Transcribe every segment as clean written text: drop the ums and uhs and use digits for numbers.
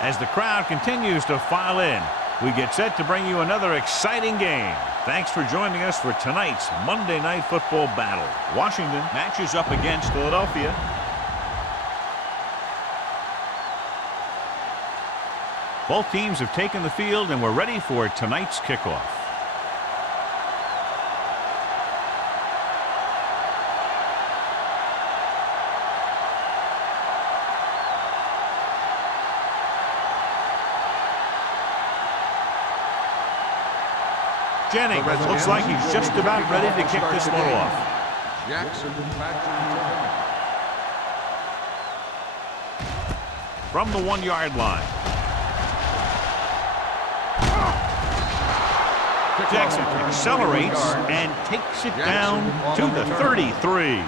As the crowd continues to file in, we get set to bring you another exciting game. Thanks for joining us for tonight's Monday Night Football battle. Washington matches up against Philadelphia. Both teams have taken the field and we're ready for tonight's kickoff. Jennings looks like he's just about ready to kick this one off. Jackson back to From the 1-yard line. Jackson accelerates and takes it down to the 33.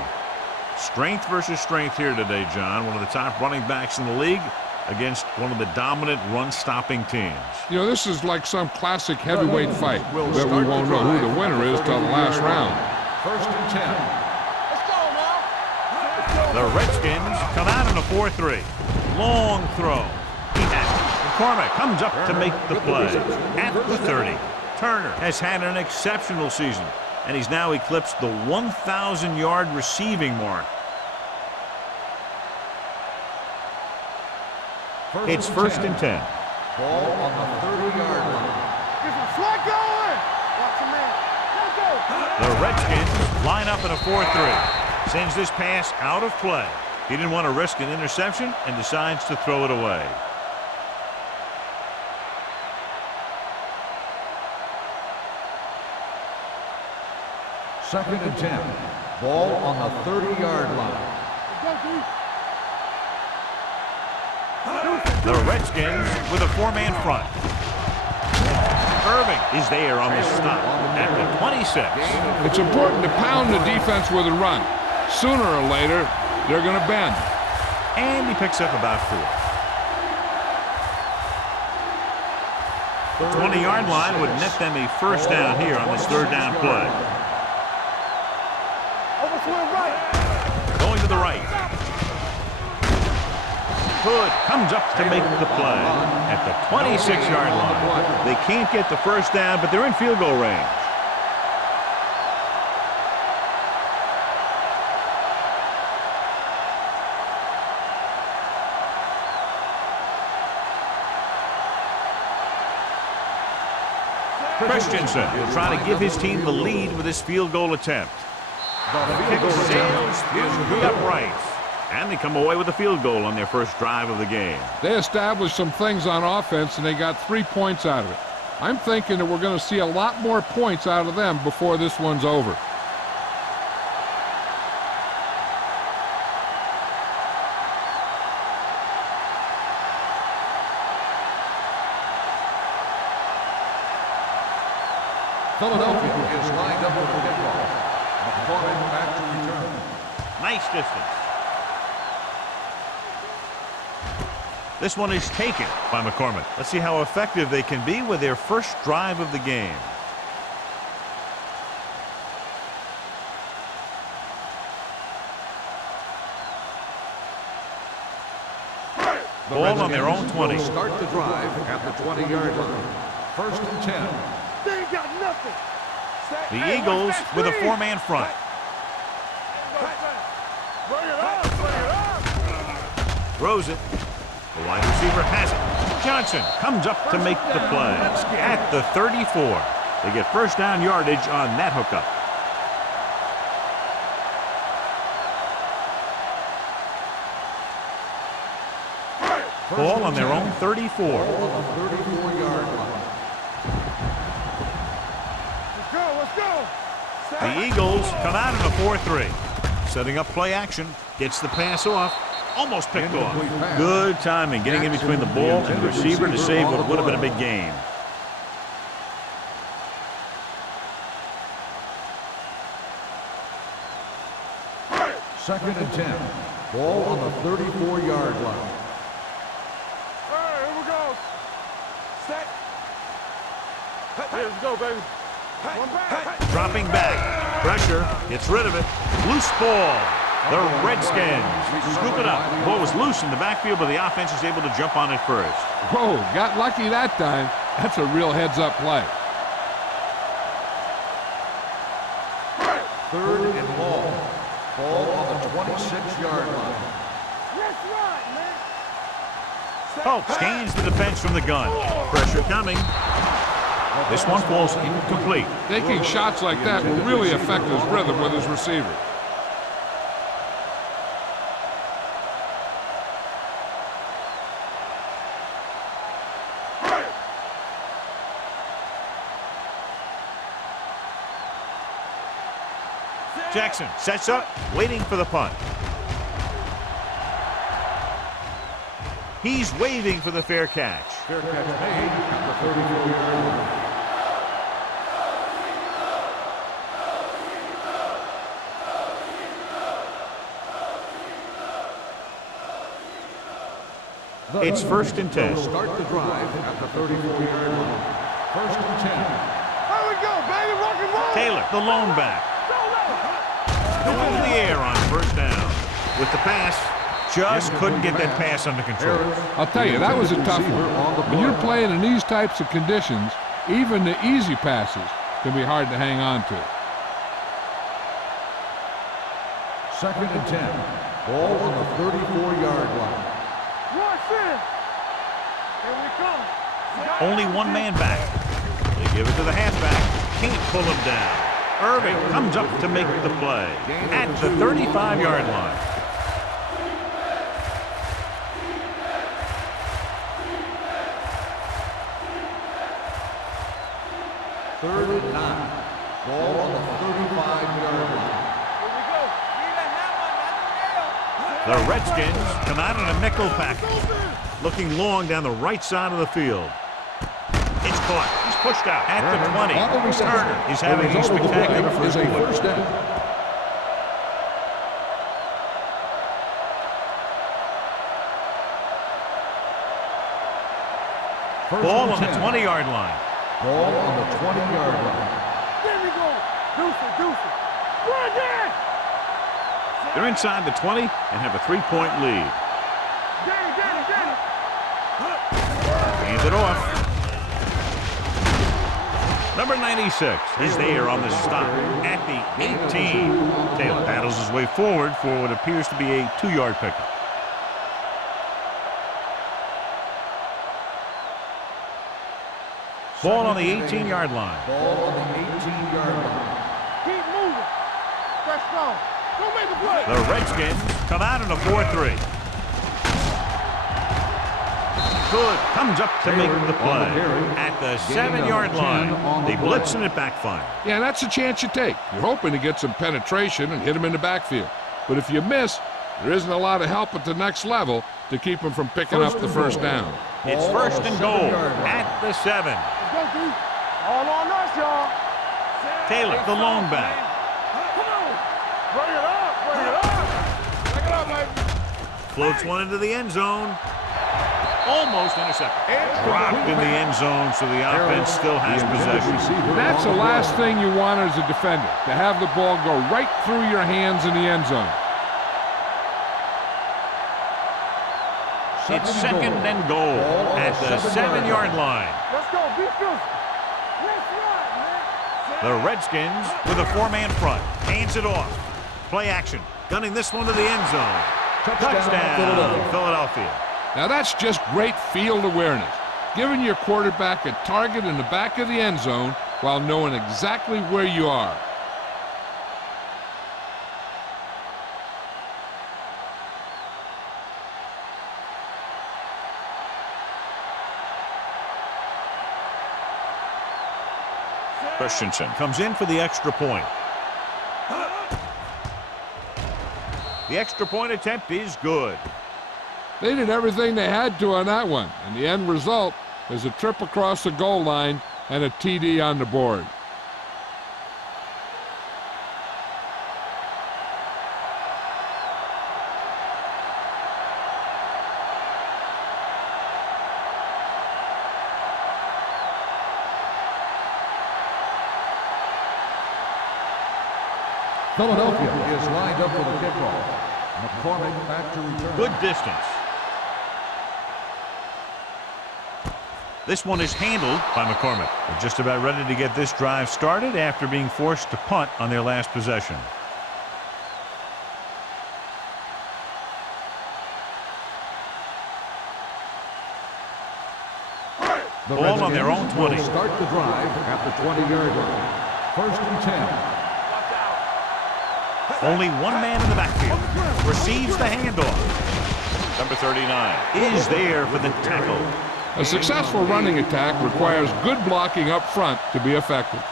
Strength versus strength here today, John. One of the top running backs in the league against one of the dominant run-stopping teams. You know, this is like some classic heavyweight fight, but we won't know who the winner is till the last round. 1st and 10. The Redskins come out in a 4-3. Long throw. He has it. McCormick comes up to make the play at the 30. Turner has had an exceptional season, and he's now eclipsed the 1,000-yard receiving mark. It's 1st and 10. Ball on the 30-yard line. The Redskins line up in a 4-3. Sends this pass out of play. He didn't want to risk an interception and decides to throw it away. Second and 10. Ball on the 30-yard line. The Redskins with a 4-man front. Irving is there on the stop at the 26. It's important to pound the defense with a run. Sooner or later, they're going to bend. And he picks up about 4. The 20-yard line would net them a first down here on this 3rd down play. Going to the right. Hood comes up to make the play at the 26-yard line. They can't get the first down, but they're in field goal range. Christensen will try to give his team the lead with this field goal attempt. The kick sails through the uprights. And they come away with a field goal on their first drive of the game. They established some things on offense, and they got 3 points out of it. I'm thinking that we're going to see a lot more points out of them before this one's over. Philadelphia is lined up with the kickoff. McCormick back to return. Nice distance. This one is taken by McCormick. Let's see how effective they can be with their first drive of the game. Ball on their own 20. Start the drive at the 20-yard line. 1st and 10. They ain't got nothing. The Eagles with a 4-man front. Bring it up, bring it up. Throws it. The wide receiver has it. Johnson comes up to make the play at the 34. They get first down yardage on that hookup. Ball on their own 34. Ball on the 34-yard line. Let's go. The Eagles come out in a 4-3. Setting up play action. Gets the pass off. Almost picked off. Good timing, getting in between the ball and the receiver to save what would have been a big gain. Second and 10. Ball on the 34-yard line. All right, here we go. Set. Let's go, baby. One back. Dropping back. Pressure. Gets rid of it. Loose ball. The Redskins scoop it up. Ball was loose in the backfield, but the offense is able to jump on it first. Whoa, got lucky that time. That's a real heads-up play. 3rd and long. Ball on the 26-yard line. Pope scans the defense from the gun. Pressure coming. This one falls incomplete. Taking shots like that will really affect his rhythm with his receiver. Jackson sets up, waiting for the punt. He's waving for the fair catch. Fair catch made at the 34-yard line. It's 1st and 10. Start the drive at the 34-yard line. 1st and 10. There we go, baby. Rock and roll. Taylor, the lone back. Going in the air on 1st down. With the pass, just couldn't get that pass under control. I'll tell you, that was a tough one. When you're playing in these types of conditions, even the easy passes can be hard to hang on to. 2nd and 10. Ball on the 34-yard line. Rush in. Here we come. Only one man back. They give it to the halfback. Can't pull him down. Irving comes up to make the play at the 35-yard line. Third and 9. Ball on the 35-yard line. Here we go. Need a hammer, not a nail. The Redskins come out in a nickel package, looking long down the right side of the field. It's caught. He's pushed out at the 20. Turner is having a spectacular first quarter. First down. Ball on the 20-yard line. Ball on the 20-yard line. There we go. Deuce it, deuce it. Run there. They're inside the 20 and have a 3-point lead. Get it. Hands it off. Number 96 is there on the stop at the 18. Taylor battles his way forward for what appears to be a 2-yard pickup. Ball on the 18-yard line. Ball on the 18-yard line. Keep moving. Fresh ball. Don't make the play. The Redskins come out in a 4-3. Good. Comes up to make the play at the 7-yard line. They blitz and it backfires. Yeah, that's a chance you take. You're hoping to get some penetration and hit him in the backfield. But if you miss, there isn't a lot of help at the next level to keep him from picking up the first down. It's 1st and goal at the 7. Let's go, D. All on us, y'all. Taylor, the lone back. Come on. Bring it up. Bring it up, baby. Floats one into the end zone. Almost intercepted. Dropped in the end zone, so the offense still has possession. That's the last thing you want as a defender, to have the ball go right through your hands in the end zone. It's 2nd and goal at the 7-yard line. Let's go. Be physical. Let's ride, man. The Redskins with a 4-man front. Hands it off. Play action. Gunning this one to the end zone. Touchdown, Philadelphia. Now that's just great field awareness, giving your quarterback a target in the back of the end zone while knowing exactly where you are. Christensen comes in for the extra point. The extra point attempt is good. They did everything they had to on that one, and the end result is a trip across the goal line and a TD on the board. Philadelphia is lined up for the kickoff. McCormick back to return. Good distance. This one is handled by McCormick. They're just about ready to get this drive started after being forced to punt on their last possession. The Ball on their own 20. will start the drive at the 20-yard line. 1st and 10. Only one man in the backfield. Receives the handoff. Number 39 is there for the tackle. A successful running attack requires good blocking up front to be effective.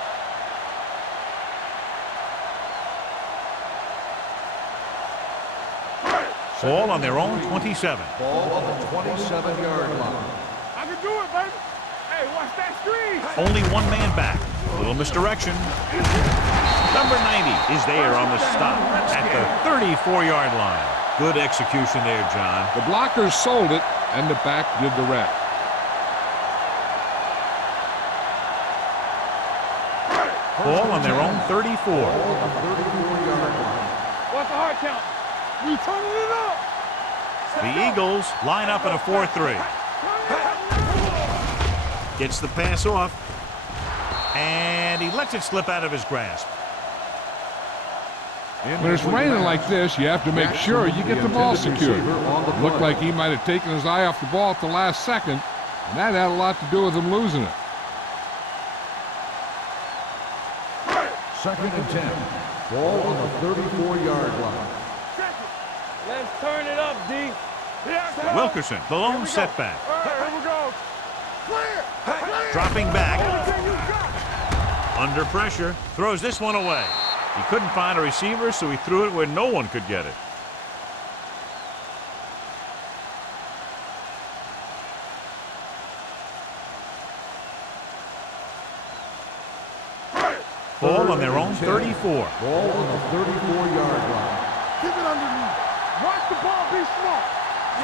Ball on their own 27. Ball on the 27-yard line. I can do it, baby. Hey, watch that screen. Only one man back. A little misdirection. Number 90 is there on the stop at the 34-yard line. Good execution there, John. The blockers sold it, and the back did the rest. Ball on their own 34. Ball on the 34-yard line. What's the hard count? We turning it up. The Eagles line up in a 4-3. Gets the pass off, and he lets it slip out of his grasp. When it's raining like this, you have to make sure you get the ball secured. It looked like he might have taken his eye off the ball at the last second, and that had a lot to do with him losing it. 2nd and 10. Ball on the 34-yard line. Let's turn it up, D. Wilkerson, the lone setback. All right, here we go. Clear. Dropping back. Everything you got. Under pressure. Throws this one away. He couldn't find a receiver, so he threw it where no one could get it. Ball on their own 34. Ball on the 34-yard line. Keep it underneath. Watch the ball be smart.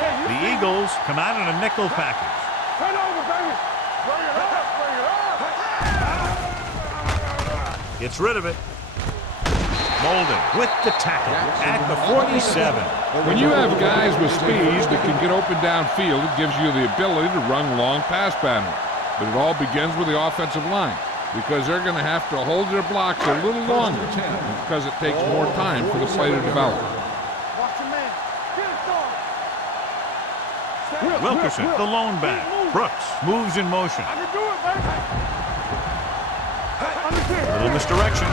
Yeah, The Eagles come out in a nickel package. turn over, baby. Bring it up. Bring it up. Gets rid of it. Molden with the tackle at the 47. When you have guys with speed that can get open downfield, it gives you the ability to run long pass patterns. But it all begins with the offensive line, because they're going to have to hold their blocks a little longer because it takes more time for the play to develop. Watch your man. Get it going. Wilkerson, the lone back. Brooks moves in motion. I can do it, baby. Understand. Little misdirection.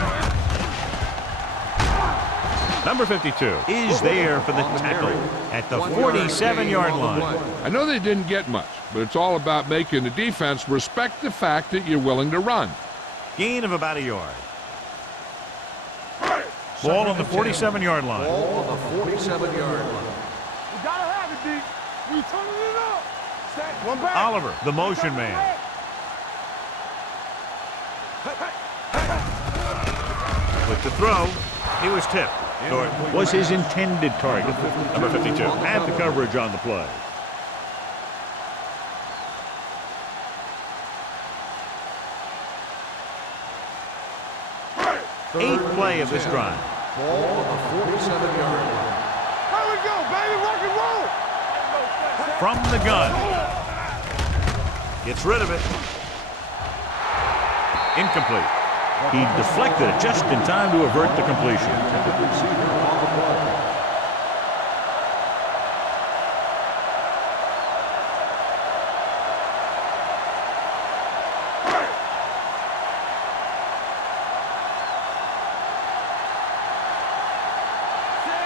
Number 52 is there for the tackle at the 47-yard line. I know they didn't get much, but it's all about making the defense respect the fact that you're willing to run. Gain of about a yard. Ball on the 47-yard line. Ball on the 47-yard line. We gotta have it, D. We turning it up. One back. Oliver, the motion man. With the throw, he was tipped. So it was his intended target. Number 52 had the coverage on the play. Eighth play of this drive. Ball on the 47-yard line. Here we go, baby. Rock and roll. From the gun. Gets rid of it. Incomplete. He deflected it just in time to avert the completion. Receiver on the play.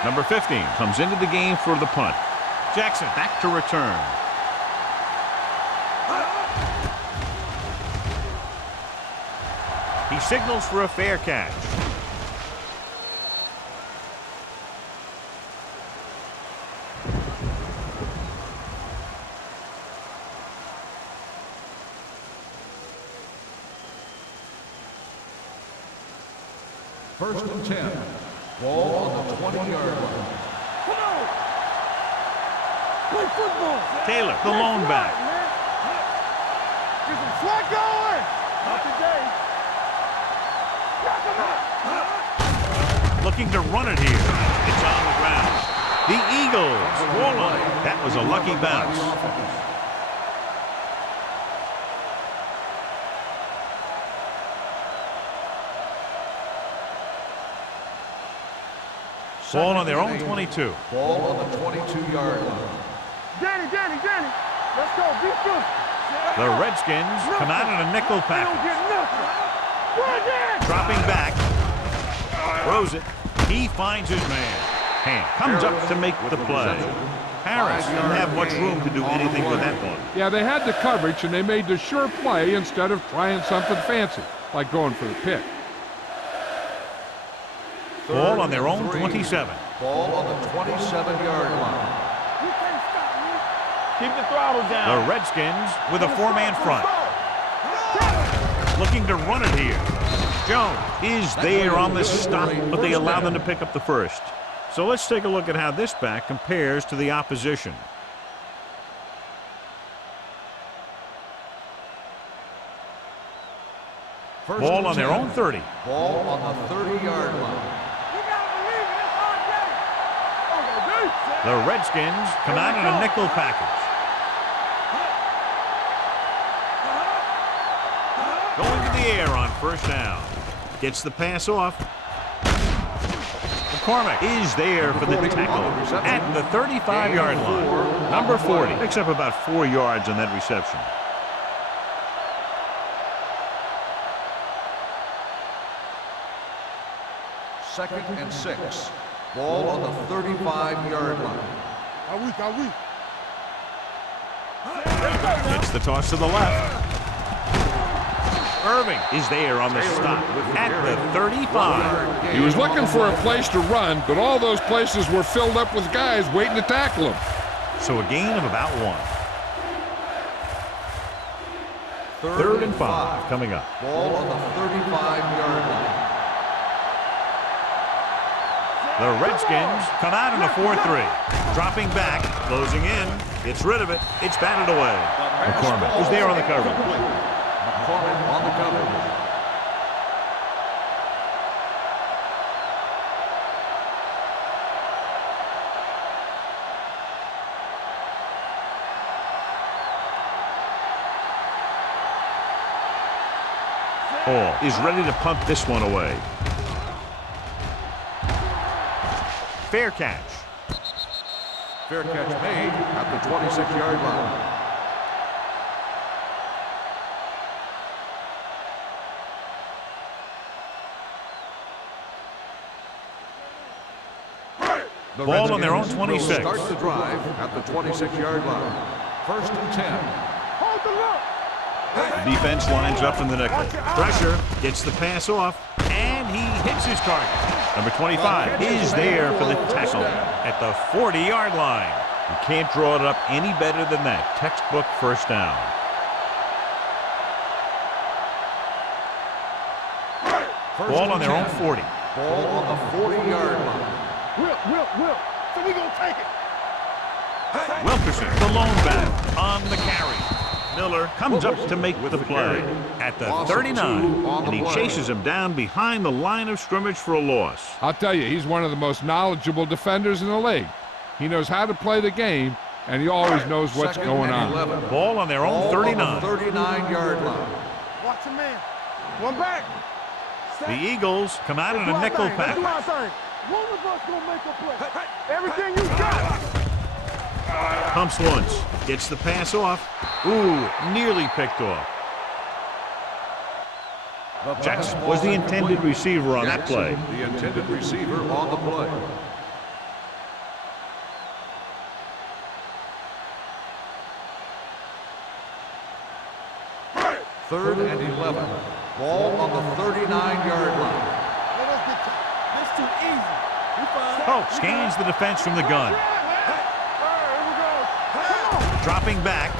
Number 15 comes into the game for the punt. Jackson back to return. He signals for a fair catch. First and 10. Ball on the 20-yard line. Come on. Play football. Taylor, the lone back. Get some swag going. Not today. looking to run it here. It's on the ground. The Eagles roll on it. That was a lucky bounce. Ball on their own 22. Ball on the 22-yard line. Danny, let's go. Be good. The Redskins come out in a nickel They don't package. get nothing. Run in. Dropping back. Throws it. He finds his man. Hand comes up to make the play. Harris didn't have much room to do anything with that ball. Yeah, they had the coverage, and they made the sure play instead of trying something fancy, like going for the pick. Ball on their own 27. Ball on the 27-yard line. You can't stop me. Keep the throttle down. The Redskins with a four-man front. Looking to run it here. Jones is there on the stop, but they allow them to pick up the first. So let's take a look at how this back compares to the opposition. Ball on their own 30. Ball on the 30-yard line. The Redskins come out in a nickel package. Going to the air on first down. Gets the pass off. McCormick is there for the tackle at the 35-yard line. Number 40 picks up about 4 yards on that reception. Second and 6. Ball on the 35-yard line. Are we? Gets the toss to the left. Irving is there on the stop at the 35. He was looking for a place to run, but all those places were filled up with guys waiting to tackle him. So a gain of about 1. Third and 5 coming up. Ball on the 35-yard line. The Redskins come out in a 4-3. Dropping back, closing in. Gets rid of it. It's batted away. McCormick is there on the coverage. McCormick on the coverage. Hall is ready to punt this one away. Fair catch. Fair catch made at the 26-yard line. The Ball on their own Redskins 26. will start the drive at the 26-yard line. First and 10. Hold the look. The defense lines up in the nickel. Pressure gets the pass off, and he hits his target. Number 25 is there for the tackle at the 40-yard line. You can't draw it up any better than that. Textbook first down. Ball on their own 40. Ball on the 40-yard line. Will. So we gonna take it. Wilkerson, the lone back, on the carry. Miller comes up to make the play at the 39, and he chases him down behind the line of scrimmage for a loss. I'll tell you, he's one of the most knowledgeable defenders in the league. He knows how to play the game, and he always knows what's Second going and on. 11. Ball on their own Ball on 39. the 39-yard line. Watch the man. One back. The Eagles come out in a nickel Let's do our package. thing. One of us gonna make a play. Everything you got. Pumps once, gets the pass off. Ooh, nearly picked off. Jackson was the intended receiver on that play. The intended receiver on the play. Third and 11. Ball on the 39-yard line. Let us get this too easy. We fine. Oh, scans the defense from the gun. Dropping back.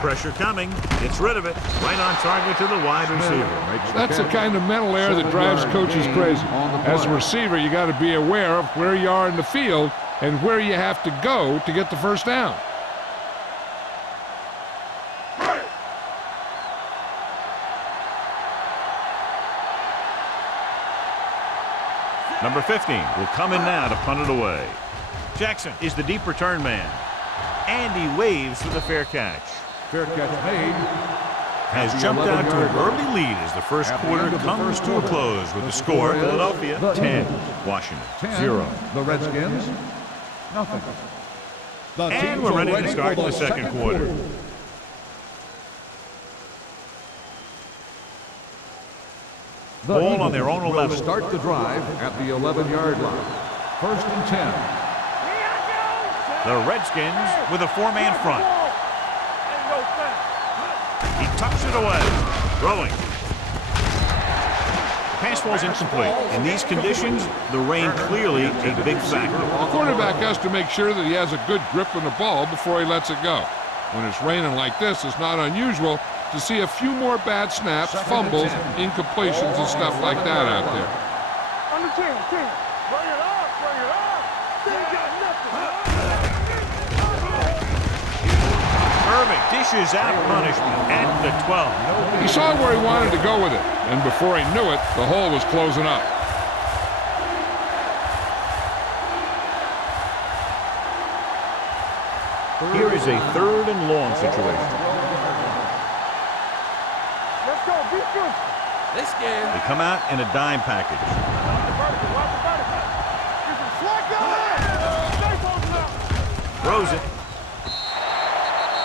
Pressure coming. Gets rid of it. Right on target to the wide receiver. That's the kind of mental error that drives coaches crazy. As a receiver, you got to be aware of where you are in the field and where you have to go to get the first down. Number 15 will come in now to punt it away. Jackson is the deep return man. And he waves for the fair catch. Fair catch made. Has jumped out to an early lead as the first quarter comes to a close with the score Philadelphia 10, Washington 0. The Redskins, nothing. And we're ready to start the second quarter. Ball on their own 11. Start the drive at the 11-yard line. 1st and 10. The Redskins with a four-man front. He tucks it away. Throwing. The pass ball's incomplete. In these conditions, the rain clearly a big factor. The quarterback has to make sure that he has a good grip on the ball before he lets it go. When it's raining like this, it's not unusual to see a few more bad snaps, fumbles, incompletions, and stuff like that out there. On the 10. Bring it up. They got nothing. Irving dishes out punishment at the 12. He saw where he wanted to go with it, and before he knew it, the hole was closing up. Here is a 3rd and long situation. Let's go. Be good. They come out in a dime package. Throws it.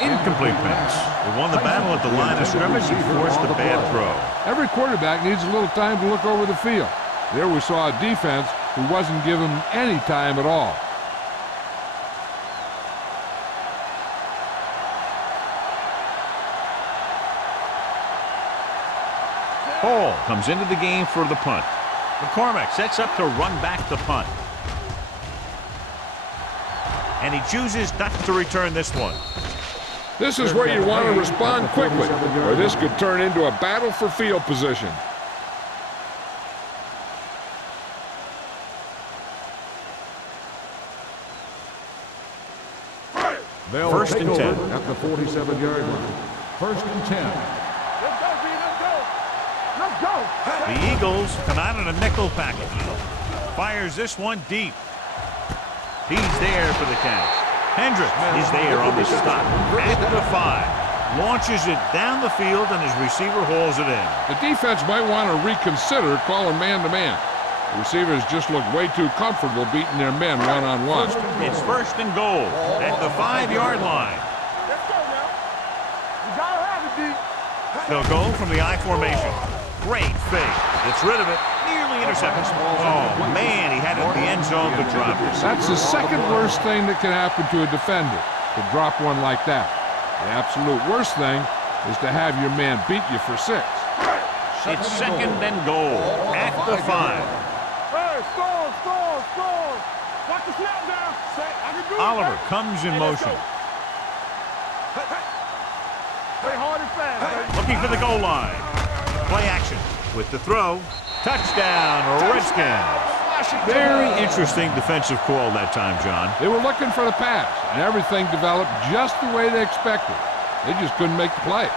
Incomplete pass. They won the battle at the line of scrimmage and forced a bad throw. Every quarterback needs a little time to look over the field. There we saw a defense who wasn't given any time at all. Hall comes into the game for the punt. McCormick sets up to run back the punt. And he chooses not to return this one. This is where you want to respond quickly, or this could turn into a battle for field position. They'll 1st and 10 at the 47-yard line. 1st and 10. Let's go, B. Let's go. The Eagles come out in a nickel package. Fires this one deep. He's there for the catch. Hendricks is there on the stop. At the 5. Launches it down the field and his receiver hauls it in. The defense might want to reconsider calling man-to-man. The receivers just look way too comfortable beating their men one-on-one. It's 1st and goal at the 5-yard line. Let's go now. You gotta have it, D. They'll go from the I formation. Great fake. Gets rid of it. Nearly intercepted. Oh, man, he had it in the end zone but dropped it. That's the second worst thing that can happen to a defender, to drop one like that. The absolute worst thing is to have your man beat you for 6. It's 2nd and goal at the 5. Hey, score. Watch the snap down. I can do it. Oliver comes in motion. Play hard and fast, baby. Looking for the goal line. Play action with the throw. Touchdown, Redskins. Very interesting defensive call that time, John. They were looking for the pass, and everything developed just the way they expected. They just couldn't make the play.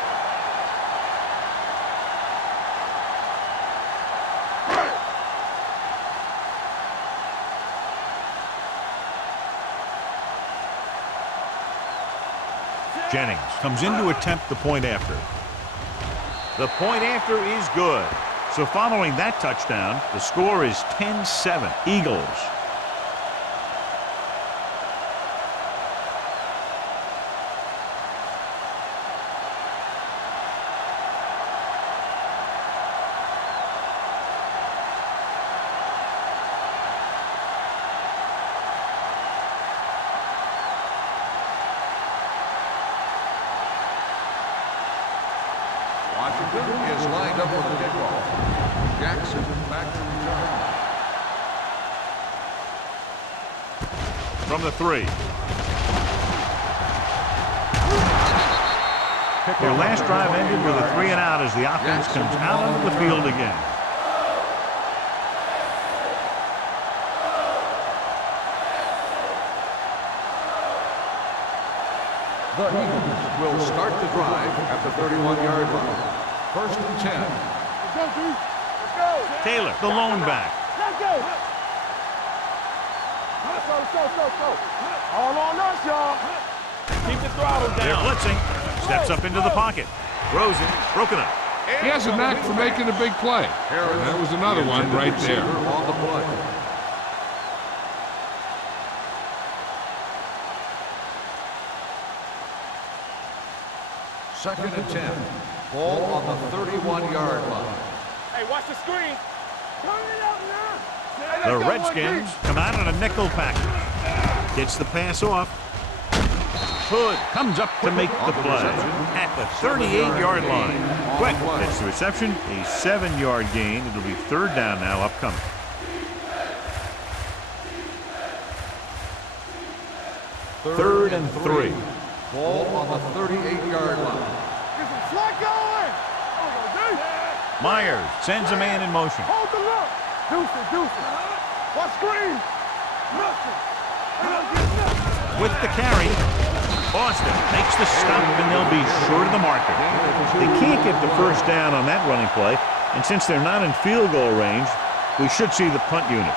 Jennings comes in to attempt the point after. The point after is good. So following that touchdown, the score is 10-7 Eagles. Washington is lined up for the kickoff. Jackson back to return. From the 3. Their last drive ended with a 3 and out as the offense comes out onto the field again. The Eagles will start the drive at the 31-yard line. 1st and 10. Let's go, D. Let's go. Taylor, the lone back. Let's go. All on us, y'all. Keep the throttle They're down. blitzing. Steps up into the pocket. Throws it. Broken up. He has a knack for making a big play. And that was another one right there. On the play. Second and 10. Ball on the 31-yard line. Hey, watch the screen. Turn it up now. The Redskins come out on a nickel package. Gets the pass off. Hood comes up to make the play at the 38-yard line. Quick gets the reception, a 7-yard gain. It'll be third down now upcoming. Third and 3. Ball on the 38-yard line. Get some slack going. Myers sends a man in motion. Hold the look. Deuce it. Watch screen. With the carry, Boston makes the stop, and they'll be short of the marker. They can't get the first down on that running play, and since they're not in field goal range, we should see the punt unit.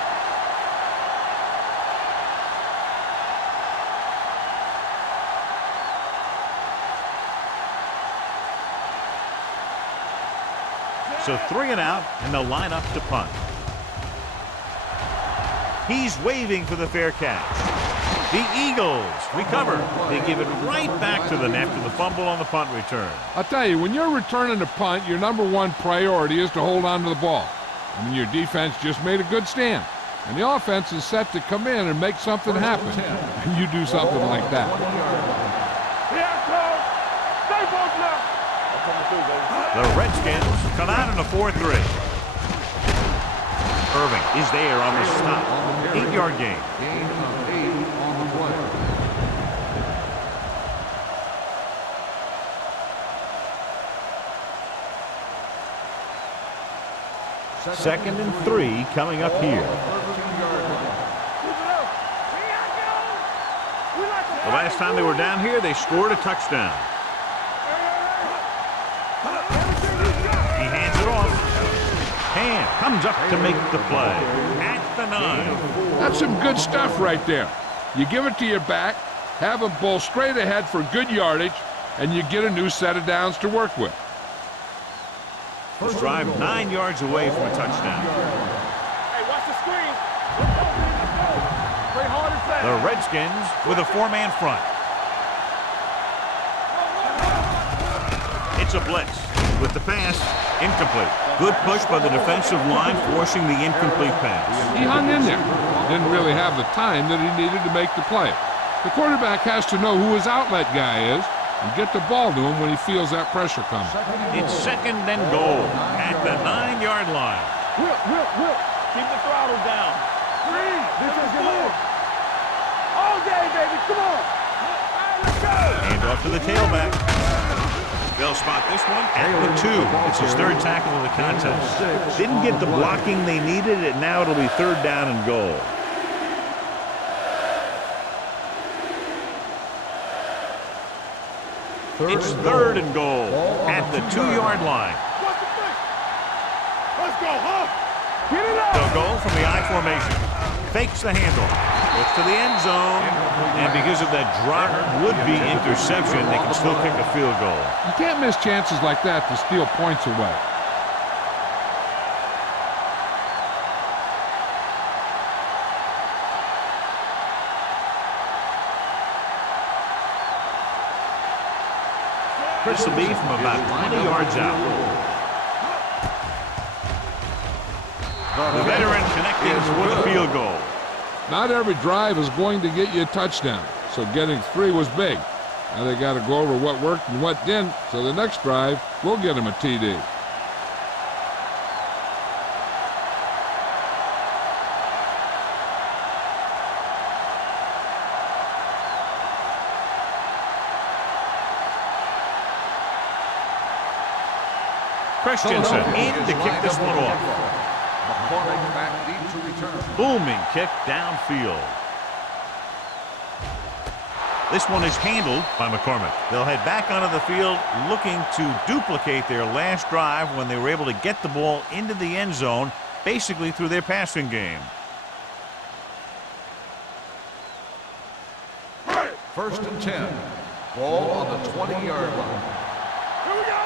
So 3 and out, and they'll line up to punt. He's waving for the fair catch. The Eagles recover. They give it right back to them after the fumble on the punt return. I'll tell you, when you're returning a punt, your number one priority is to hold on to the ball. I mean, your defense just made a good stand. And the offense is set to come in and make something happen. And you do something like that. The Redskins come out in a 4-3. Irving is there on the stop. 8-yard gain. Gain of 8 on the play. Second and 3 coming up here. The last time they were down here, they scored a touchdown. He hands it off. Hand comes up to make the play at the 9. That's some good stuff right there. You give it to your back, have him pull straight ahead for good yardage, and you get a new set of downs to work with. This drive 9 yards away from a touchdown. Hey, watch the screen. Play hard and fast. The Redskins with a 4-man front. It's a blitz. With the pass, incomplete. Good push by the defensive line, forcing the incomplete pass. He hung in there. Didn't really have the time that he needed to make the play. The quarterback has to know who his outlet guy is and get the ball to him when he feels that pressure coming. It's second and goal at the 9-yard line. Whip. Keep the throttle down. Green, this is good. All day, baby. Come on. All right, let's go. Hand off to the tailback. They'll spot this one at the 2. It's his third tackle of the contest. Didn't get the blocking they needed, and now it'll be third down and goal. It's third and goal at the 2-yard line. Let's go, huh? Get it up. They'll go from the I formation. Fakes the handoff. Looks to the end zone. And because of that drop would-be interception, they can still kick a field goal. You can't miss chances like that to steal points away. Chris will be from about 20 yards out. The veteran connecting for the field goal. Not every drive is going to get you a touchdown, so getting 3 was big. Now they got to go over what worked and what didn't, so the next drive will get him a TD. Christensen in to kick this one off. McCormick back deep to return. Booming kick downfield. This one is handled by McCormick. They'll head back onto the field looking to duplicate their last drive when they were able to get the ball into the end zone, basically through their passing game. First and 10. Ball on the 20-yard line. Here we go.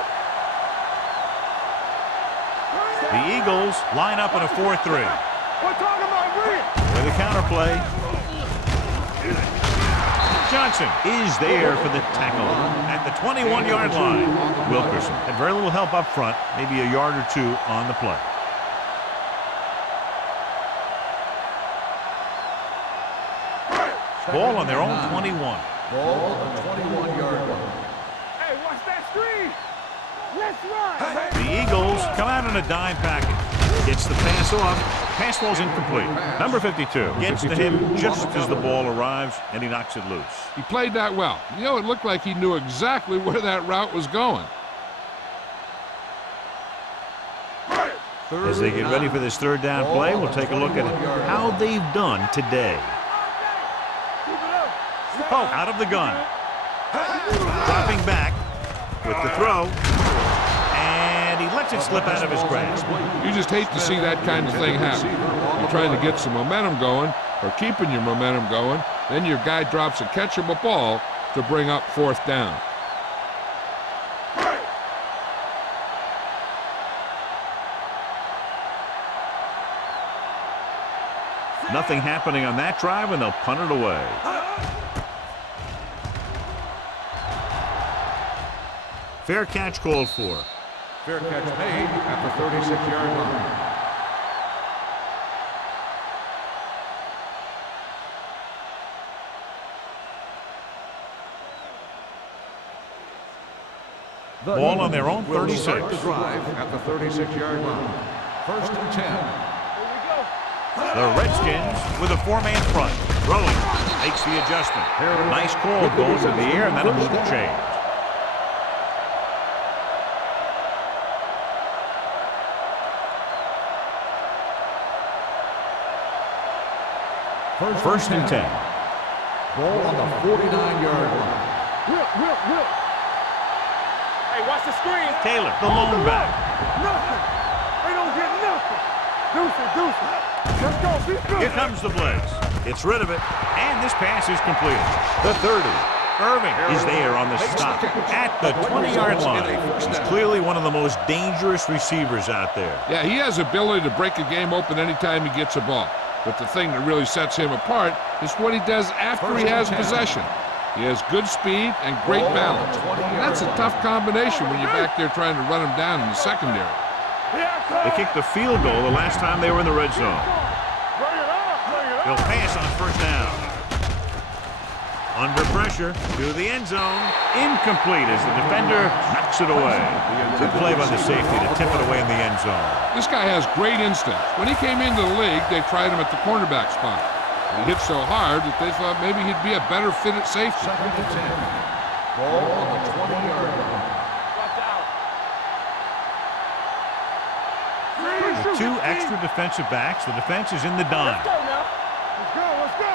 The Eagles line up in a 4-3. We're talking about Williams. With a counterplay. Johnson is there for the tackle at the 21-yard line. Wilkerson had very little help up front, maybe a yard or two on the play. Ball on their own 21. Ball on the 21-yard line. Hey, watch that screen. Let's run. The Eagles come out in a dime package. Gets the pass off. Pass ball's incomplete. Number 52 gets to him just as the ball arrives, and he knocks it loose. He played that well. You know, it looked like he knew exactly where that route was going. As they get ready for this third down play, we'll take a look at how they've done today. Oh, out of the gun. Dropping back with the throw. And he lets it slip out of his grasp. You just hate to see that kind of thing happen. You're trying to get some momentum going or keeping your momentum going. Then your guy drops a catchable ball to bring up fourth down. Nothing happening on that drive, and they'll punt it away. Fair catch called for. Fair catch made at the 36-yard line. Ball on their own Will 36. start the drive at the 36-yard line. First and 10. The Redskins with a four-man front. Throwing. Makes the adjustment. Nice call going to the air, and then a move change. First and 10. Ball on the 49-yard line. Will. Hey, watch the screen. Taylor, the lone back. Nothing. They don't get nothing. Deuce it. Let's go. Be good. Here comes the blitz. It's rid of it, and this pass is completed. The 30. Irving is there on the stop at the 20-yard line. He's clearly one of the most dangerous receivers out there. Yeah, he has ability to break a game open anytime he gets a ball. But the thing that really sets him apart is what he does after he has possession. He has good speed and great balance. And that's a tough combination when you're back there trying to run him down in the secondary. They kicked the field goal the last time they were in the red zone. They'll pass on first down. Under pressure to the end zone. Incomplete as the defender knocks it away. Good play by the safety to tip it away in the end zone. This guy has great instinct. When he came into the league, they tried him at the cornerback spot. He hit so hard that they thought maybe he'd be a better fit at safety. Second and 10. Ball on the 20-yard line. With two extra defensive backs, the defense is in the dime. Let's go.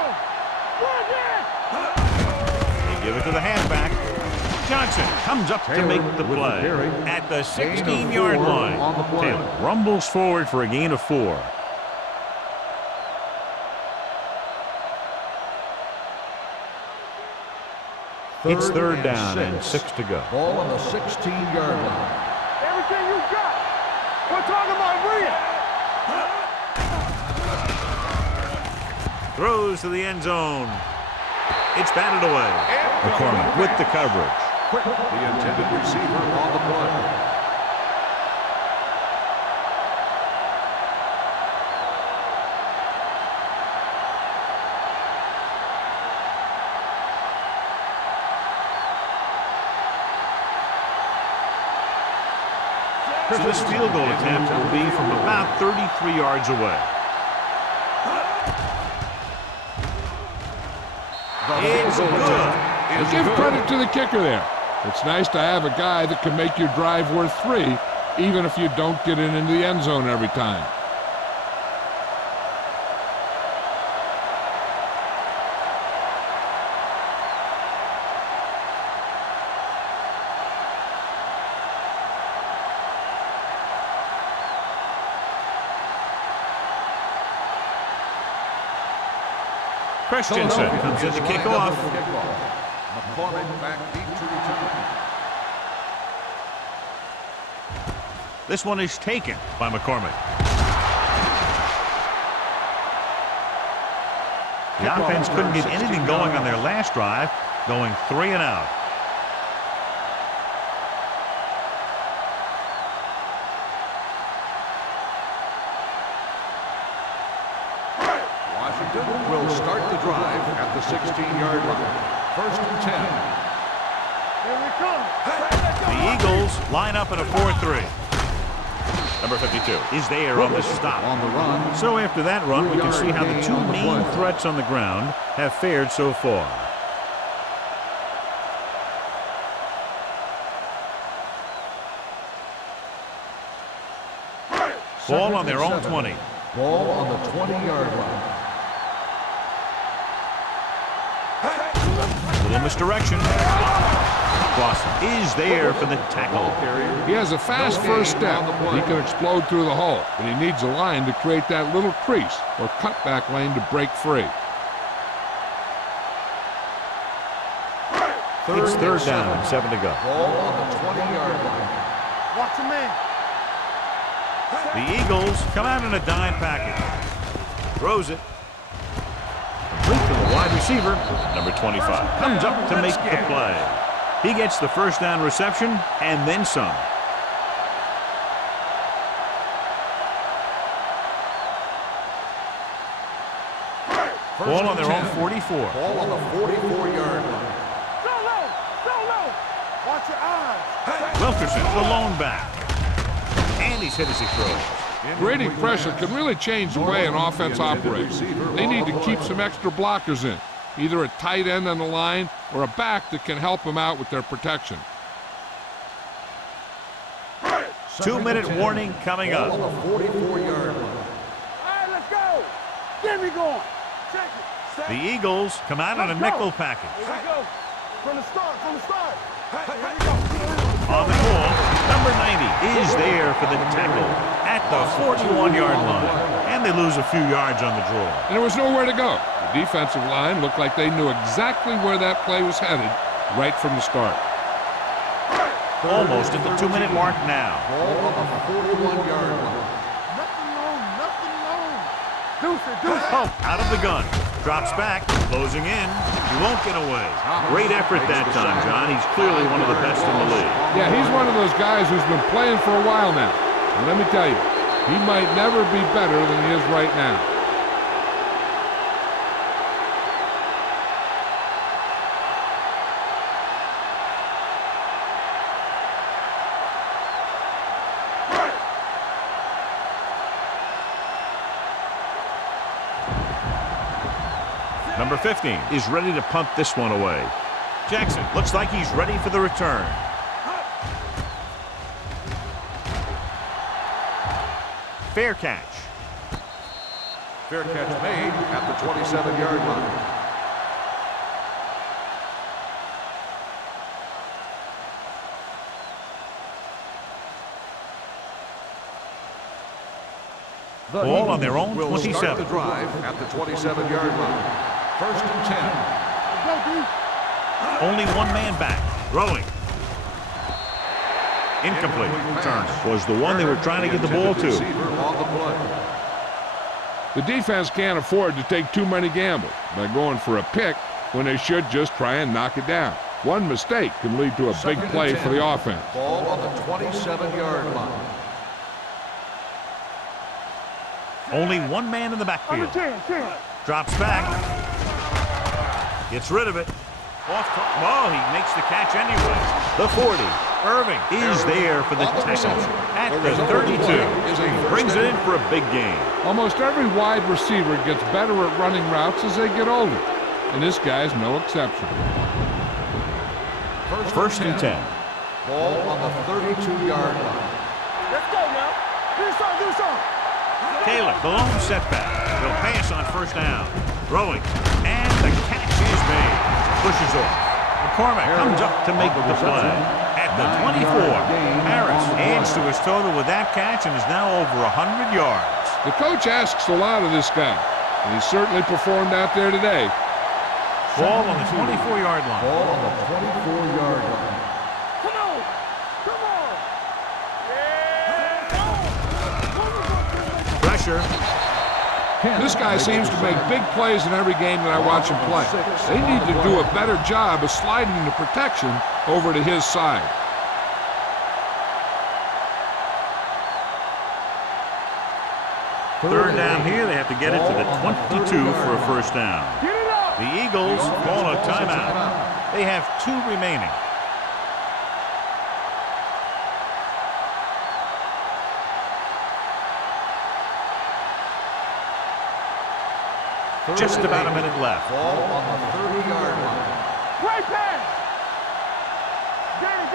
They give it to the halfback. Johnson comes up to make the play at the 16-yard line. Taylor rumbles forward for a gain of 4. It's third down and 6 to go. Ball on the 16-yard line. Everything you got. We're talking about Williams. Throws to the end zone. It's batted away. McCormick with the coverage. Quick, the intended receiver on the play. So this field goal attempt will be from about 33 yards away. It's good. Give credit to the kicker there. It's nice to have a guy that can make your drive worth 3, even if you don't get it into the end zone every time. Christensen comes in to kick off. McCormick back deep to return. This one is taken by McCormick. The offense couldn't get anything going on their last drive, going 3 and out. Washington will start the drive at the 16-yard line. 1st and 10. Here we come. The Eagles line up in a 4-3. Number 52 is there on the stop. On the run. So after that run, we can see how the two main threats on the ground have fared so far. Ball on their own 20. Ball on the 20-yard line. Little misdirection. Clausen is there for the tackle. He has a fast first step. He can explode through the hole, but he needs a line to create that little crease or cutback lane to break free. It's 3rd down and 7 to go. Ball on the 20-yard line. Watch him in. The Eagles come out in a dime package. Throws it. Complete to the wide receiver. Number 25 comes up to make the play. He gets the 1st down reception and then some. Ball on their own 44. Ball on the 44-yard line. Go low. Go low. Watch your eyes. Wilkerson, the lone back. And he's hit as he throws. Creating pressure can really change the way an offense operates. They need to keep some extra blockers in, either a tight end on the line or a back that can help them out with their protection. 2-minute warning coming Ball up. on the 44-yard line. All right, let's go. Get me going. Check it. The Eagles come out in a nickel package. Here we go. From the start. From the start. Here we go. On the ball, number 90 is there for the tackle at the 41-yard line. And they lose a few yards on the draw. And there was nowhere to go. The defensive line looked like they knew exactly where that play was headed right from the start. Almost at the 2-minute mark now. Ball on the 41-yard line. Nothing long. Nothing long. Deuce it. Deuce it. Pope out of the gun. Drops back. Closing in. He won't get away. Great effort that time, John. He's clearly one of the best in the league. Yeah, he's one of those guys who's been playing for a while now. And let me tell you, he might never be better than he is right now. Number 15 is ready to punt this one away. Jackson looks like he's ready for the return. Fair catch. Fair catch made at the 27-yard line. Ball on their own Will start the 27. drive at the 27-yard line. 1st and 10. Only one man back. Throwing. Incomplete. Turner was the one they were trying to get the ball to. Receiver on the play. The defense can't afford to take too many gambles by going for a pick when they should just try and knock it down. One mistake can lead to a big Second and play 10. for the offense. Ball on the 27-yard line. Only one man in the Under backfield. 10. Drops back. Gets rid of it. Oh, he makes the catch anyway. The 40. Irving is there for the tackle at the 32. He brings it in for a big gain. Almost every wide receiver gets better at running routes as they get older, and this guy's no exception. 1st and 10. Ball on the 32-yard line. Let's go now. Do something. Taylor, the lone setback. He'll pass on 1st down. Throwing. And the catch is made. Pushes off. McCormick comes up to make the play. At the 24, Harris adds to his total with that catch and is now over 100 yards. The coach asks a lot of this guy. And he certainly performed out there today. Ball on the 24-yard line. Ball on the 24-yard line. Come on! Come on! Yeah! Pressure. This guy seems to make big plays in every game that I watch him play. They need to do a better job of sliding the protection over to his side. Third down here. They have to get it to the 22 for a first down. Get it up! The Eagles call a timeout. They have 2 remaining. Just about a minute left. Ball on the 30-yard line. Great pass! Get it!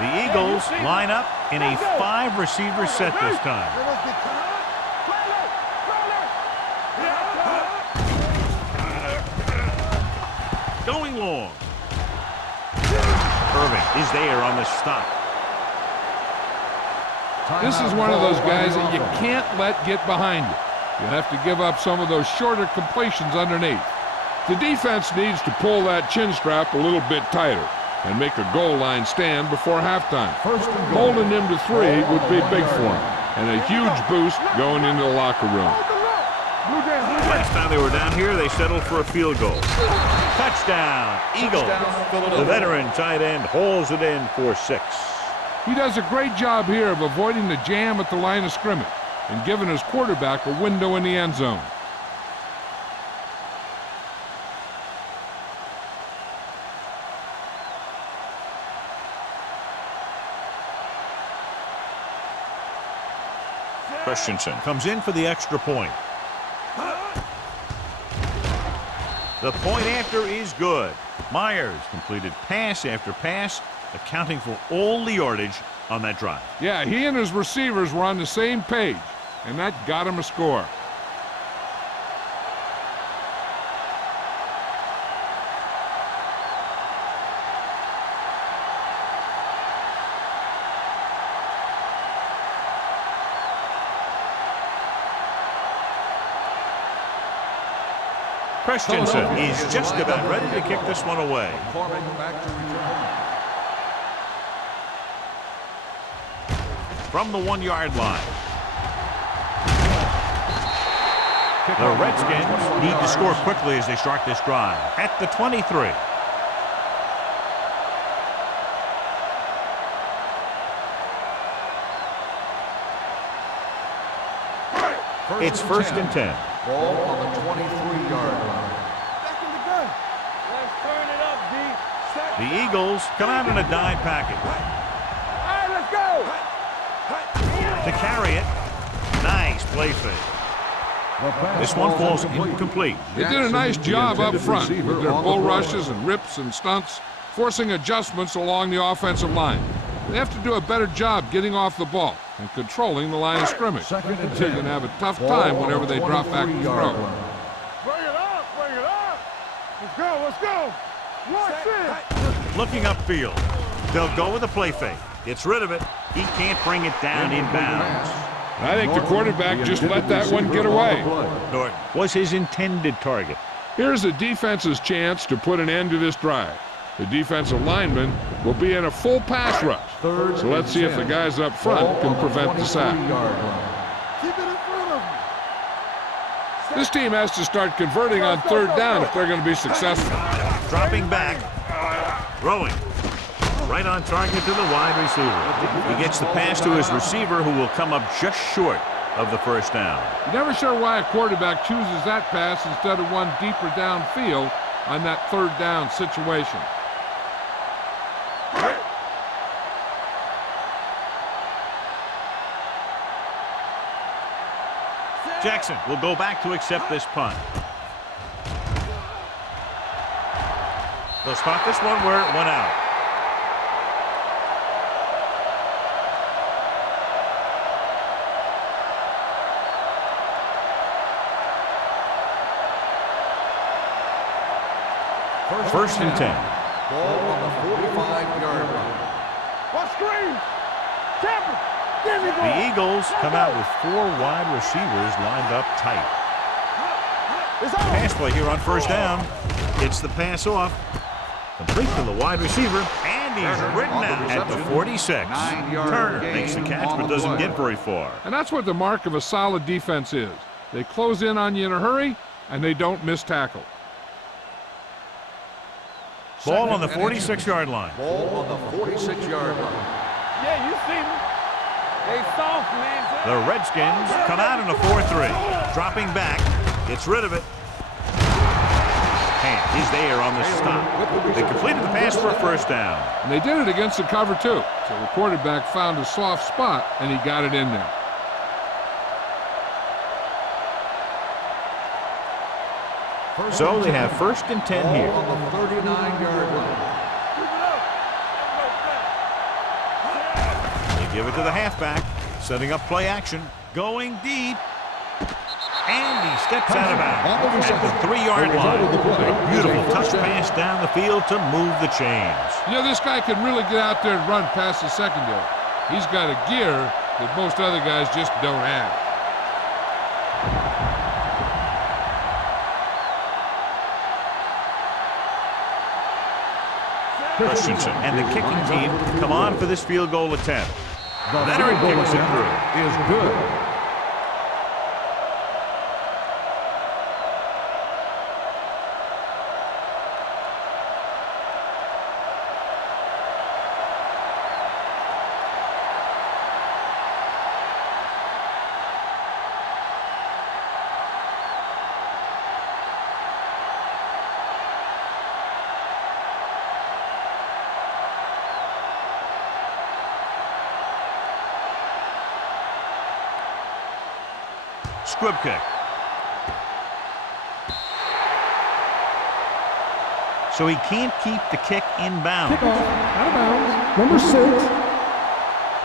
The Eagles line up in a 5-receiver set this time. Going long. Irving is there on the stop. This is one of those guys that you can't let get behind you. You have to give up some of those shorter completions underneath. The defense needs to pull that chin strap a little bit tighter and make a goal line stand before halftime. Holding them to 3 would be big for them, and a huge boost going into the locker room. Last time they were down here, they settled for a field goal. Touchdown, Eagles. The veteran tight end hauls it in for 6. He does a great job here of avoiding the jam at the line of scrimmage and giving his quarterback a window in the end zone. Christensen comes in for the extra point. The point after is good. Myers completed pass after pass, accounting for all the yardage on that drive. Yeah, he and his receivers were on the same page, and that got him a score. Christensen is just about ready to kick this one away. From the 1-yard line. The Redskins need to score quickly as they start this drive. At the 23. It's first and 10. Ball on the 23-yard line. Back in the gun. Let's turn it up, D. The Eagles come out in a dime package. All right, let's go. To carry it. Nice play fake. This one falls incomplete. They did a nice job up front with their bull rushes and rips and stunts, forcing adjustments along the offensive line. They have to do a better job getting off the ball and controlling the line of scrimmage. They're going to have a tough time whenever they drop back to throw. Bring it up, bring it up. Let's go. Watch it. Looking upfield. They'll go with a play fake. Gets rid of it. He can't bring it down inbounds. I think the quarterback just let that one get away. Norton was his intended target. Here's the defense's chance to put an end to this drive. The defensive lineman will be in a full pass rush. So let's see if the guys up front can prevent the sack. Keep it in front of me. This team has to start converting on third down if they're going to be successful. Dropping back. Throwing. Right on target to the wide receiver. He gets the pass to his receiver, who will come up just short of the first down. You're never sure why a quarterback chooses that pass instead of one deeper downfield on that third down situation. Jackson will go back to accept this punt. They'll spot this one where it went out. First and 10. Ball on the 45-yard line. What screen? Tampa. Give me The Eagles come out with 4 wide receivers lined up tight. Pass play here on first down. Gets the pass off. Complete to the wide receiver. And he's ridden out at the 46. Turner makes the catch but doesn't get very far. And that's what the mark of a solid defense is. They close in on you in a hurry, and they don't miss tackle. Ball on the 46-yard line. Ball on the 46-yard line. Yeah, you see me. They soft, man. The Redskins come out in a 4-3. Dropping back. Gets rid of it. And he's there on the stop. They completed the pass for a first down. And they did it against the cover, too. So the quarterback found a soft spot, and he got it in there. So they have first and 10 here. On the 39-yard line. They give it to the halfback. Setting up play action. Going deep. And he steps out of bounds at the 3-yard line. A beautiful touch pass down the field to move the chains. You know, this guy can really get out there and run past the secondary. He's got a gear that most other guys just don't have. Christensen and the kicking team come on for this field goal attempt. Veteran kicks it through. Is good. Squib kick. So he can't keep the kick in bounds. Kickoff, out of bounds, number 6.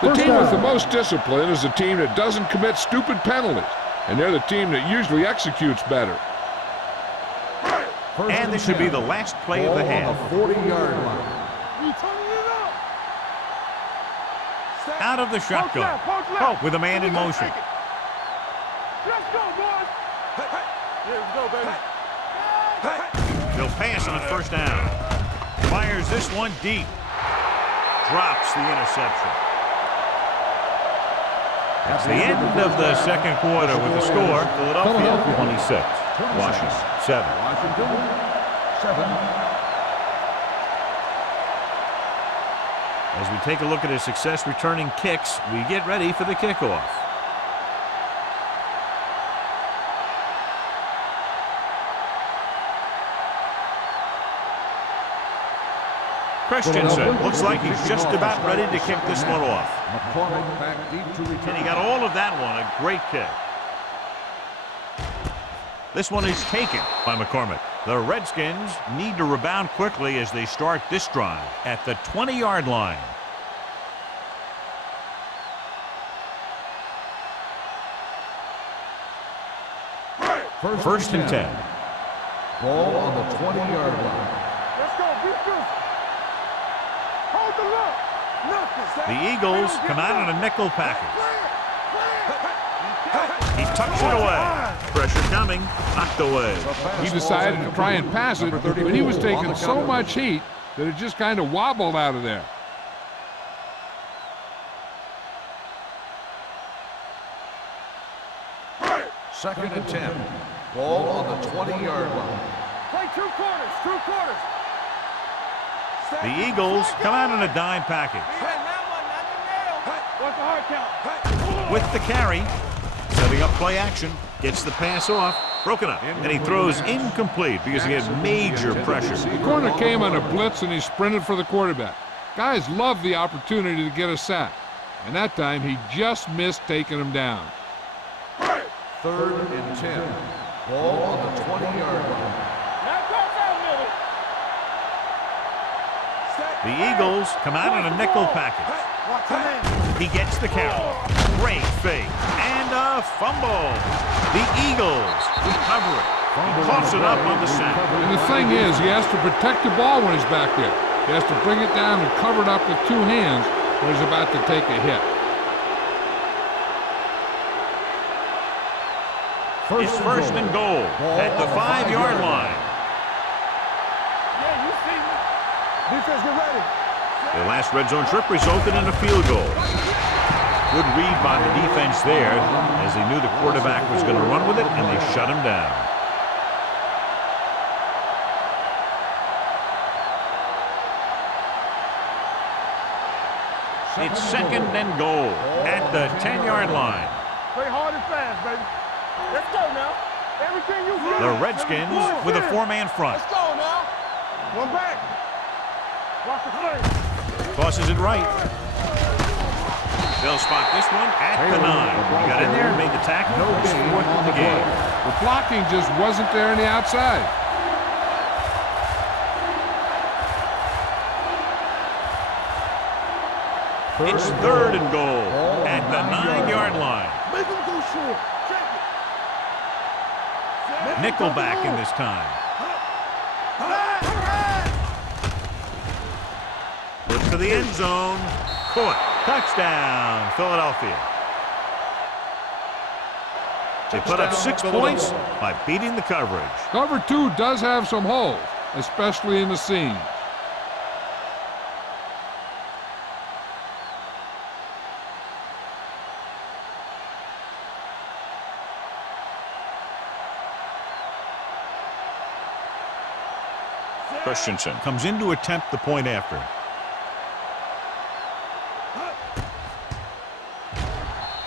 The team with the most discipline is the team that doesn't commit stupid penalties. And they're the team that usually executes better. And this should be the last play of the half. On the 40-yard line. Out of the shotgun. Pope with a man in motion. Let's go, boys. Here we go, baby. He'll pass on first down. Fires this one deep. Drops the interception. It's the end of the second quarter with the score. Philadelphia 26. Washington 7. Washington 7. As we take a look at his success returning kicks, we get ready for the kickoff. Christensen looks like he's just about ready to kick this one off. McCormick back deep to return. And he got all of that one, a great kick. This one is taken by McCormick. The Redskins need to rebound quickly as they start this drive at the 20-yard line. First and 10. Ball on the 20-yard line. Let's go, beat this. Hold the look. Nothing. The Eagles come out in a nickel package. He tucks it away. Pressure coming, knocked away. He decided to try and pass it, but he was taking so much heat that it just kind of wobbled out of there. Second and 10. Ball on the 20-yard line. Play 2 quarters, 2 quarters. The Eagles come out in a dime package. What's the hard count? With the carry, setting up play action, gets the pass off, broken up, and he throws incomplete because he had major pressure. The corner came on a blitz and he sprinted for the quarterback. Guys love the opportunity to get a sack, and that time he just missed taking him down. Third and 10. Ball on the 20-yard line. The Eagles come out in a nickel package. He gets the carry. Great fake. And a fumble. The Eagles recover it. He coughs it up on the sack. And the thing is, he has to protect the ball when he's back there. He has to bring it down and cover it up with 2 hands when he's about to take a hit. It's first and goal at the 5-yard line. Yeah, you see me. Defense, get ready. Their last red zone trip resulted in a field goal. Good read by the defense there, as they knew the quarterback was going to run with it, and they shut him down. It's second and goal at the 10-yard line. Play hard and fast, baby. Let's go now. Everything you got. The Redskins with a 4-man front. Let's go now. One back. Watch the play. Tosses it right. They'll spot this one at the 9. He got in there and made the tackle. It's 4th in the game. The blocking just wasn't there on the outside. It's 3rd and goal at the 9-yard line. Make him go short. Check it. Nickelback in this time. Look to the end zone. Caught. Touchdown, Philadelphia. They put up 6 points by beating the coverage. Cover 2 does have some holes, especially in the seams. Christensen comes in to attempt the point after.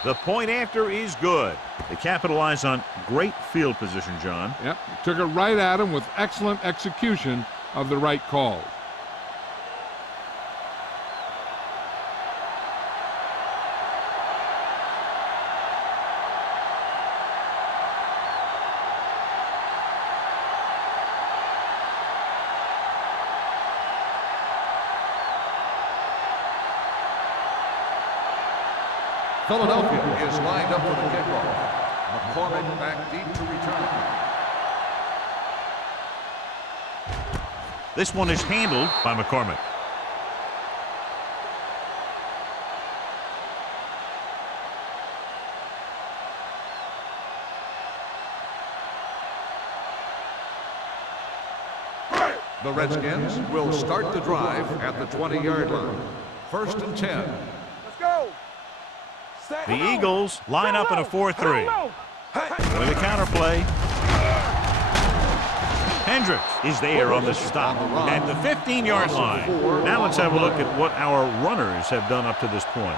The point after is good. They capitalize on great field position, John. Yep, took it right at him with excellent execution of the right calls. Philadelphia is lined up for the kickoff. McCormick back deep to return. This one is handled by McCormick. The Redskins will start the drive at the 20-yard line. 1st and 10. Let's go. The Eagles line up in a 4-3. With a counterplay. Hendricks is there on the stop at the 15-yard line. Now let's have a look at what our runners have done up to this point.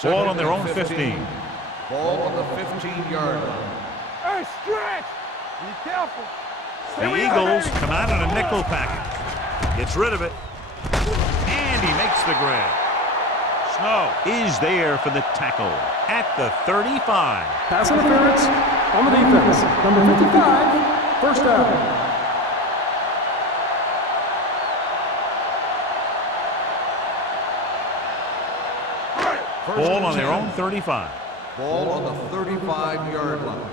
Ball on their own 15. Ball on the 15-yard line. Hey, stretch. Be careful. The Eagles come out in a nickel package. Gets rid of it. And he makes the grab. Snow is there for the tackle at the 35. Pass interference on the defense. Number 55, first down. Ball on their own 35. Ball on the 35-yard line.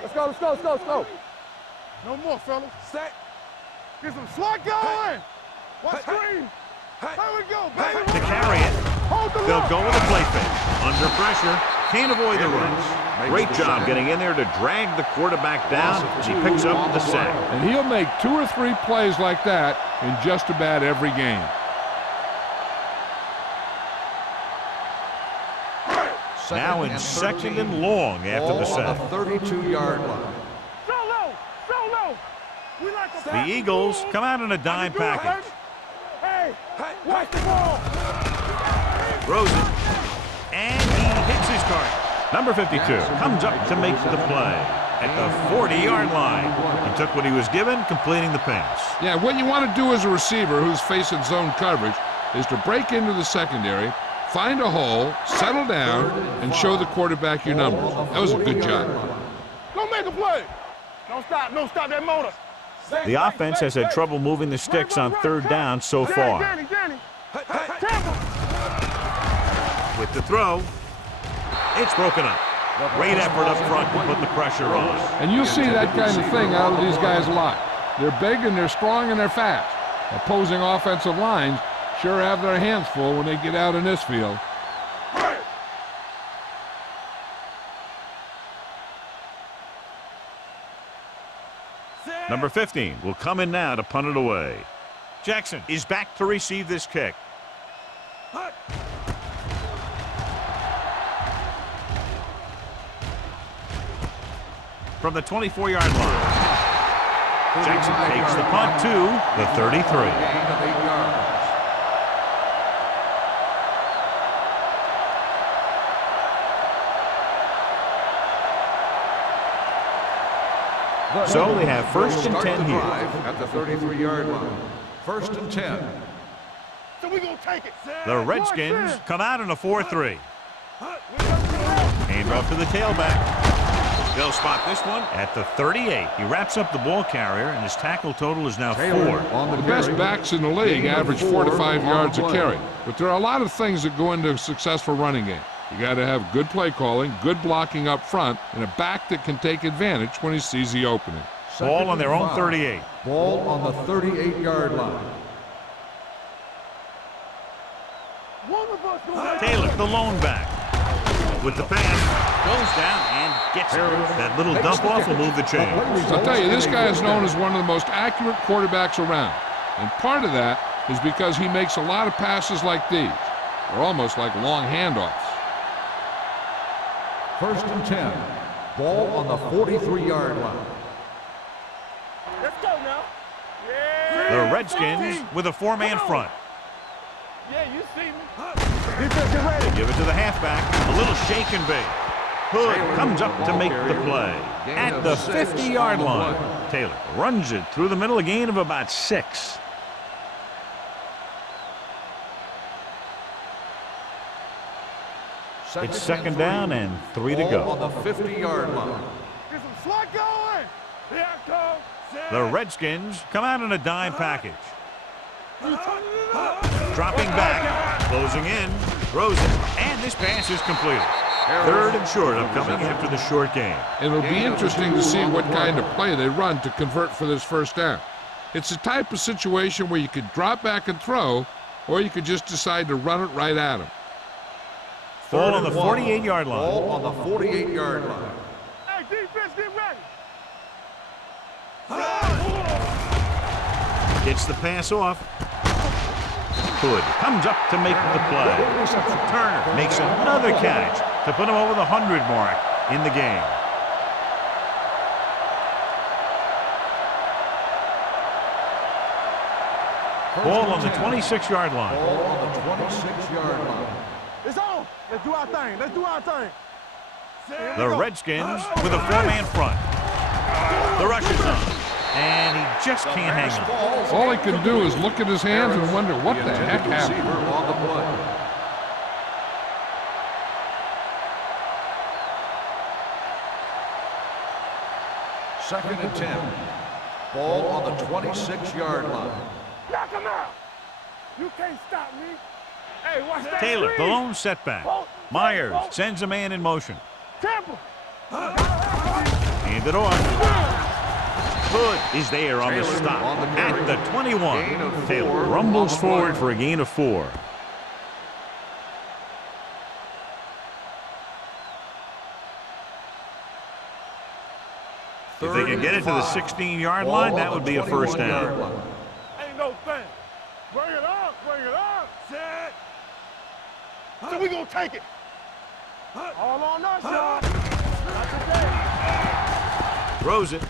Let's go, let's go, let's go, let's go. No more, fellas. Set. Get some slot going. Watch screen. Here we go, baby. To carry it, Hold the they'll lock. go with a play fake. Under pressure, can't avoid the runs. Great job getting in there to drag the quarterback down as he picks up the sack. And he'll make 2 or 3 plays like that in just about every game. Now in 2nd and long after the sack. Ball on the 32-yard line. So low, so low. We like a The Eagles come out in a dime package. Hey, watch the ball. Throws it. And he hits his target. Number 52 comes up to make the play at the 40-yard line. He took what he was given, completing the pass. Yeah, what you want to do as a receiver who's facing zone coverage is to break into the secondary, find a hole, settle down, and show the quarterback your numbers. That was a good job. Go make a play. Don't stop that motor. The offense has had trouble moving the sticks on 3rd down so far. Danny. With the throw, it's broken up. Great effort up front to put the pressure on. And you'll see that kind of thing out of these guys a lot. They're big and they're strong and they're fast. Opposing offensive lines sure have their hands full when they get out in this field. Number 15 will come in now to punt it away. Jackson is back to receive this kick. From the 24-yard line, Jackson takes the punt to the 33. Gain of 8 yards. So they have first and 10 here. At the 33-yard line. First and 10. So we gonna take it. The Redskins come out in a 4-3. Hand off to the tailback. They'll spot this one at the 38. He wraps up the ball carrier, and his tackle total is now 4. The best backs in the league average 4 to 5 yards a carry. But there are a lot of things that go into a successful running game. You got to have good play calling, good blocking up front, and a back that can take advantage when he sees the opening. Ball on their own 38. Ball on the 38-yard line. Taylor, the lone back. With the pass, goes down and gets it. That little dump off will move the chains. I'll tell you, this guy is known as one of the most accurate quarterbacks around. And part of that is because he makes a lot of passes like these. They're almost like long handoffs. First and 10. Ball on the 43-yard line. Let's go now. Yeah. The Redskins with a 4-man front. Yeah, you see me. They give it to the halfback. A little shake and bake. Hood comes up to make the play. At the 50-yard line, Taylor runs it through the middle, a gain of about 6. It's second down and 3 to go. On the 50-yard line. Get some slot going. Here I come. The Redskins come out in a dime package. Dropping back, closing in, throws it, and this pass is completed. Third and short upcoming after the short game. It'll be interesting to see what kind of play they run to convert for this first down. It's a type of situation where you could drop back and throw, or you could just decide to run it right at him. Ball on the 48-yard line. Ball on the 48-yard line. Hey, defense, get ready. Gets the pass off. Hood comes up to make the play. Turner makes another catch to put him over the 100 mark in the game. Ball on the 26-yard line. Ball on the 26-yard line. It's on. Let's do our thing. Let's do our thing. The Redskins with a 4-man front. The rush is on, and he just can't hang on. All he can do is look at his hands and wonder what the heck happened. On the play. Second and 10. Ball on the 26-yard line. Knock him out. You can't stop me. Hey, watch that. Taylor, the lone setback. Myers sends a man in motion. Temple. Hand it off. Hood is there on the stop at the 21. Taylor rumbles forward for a gain of 4. If they can get it to the 16-yard line, that would be a first down. Ain't no thing. Bring it up. Bring it up. Set. So we gonna take it. All on us, y'all. Not today. Throws it.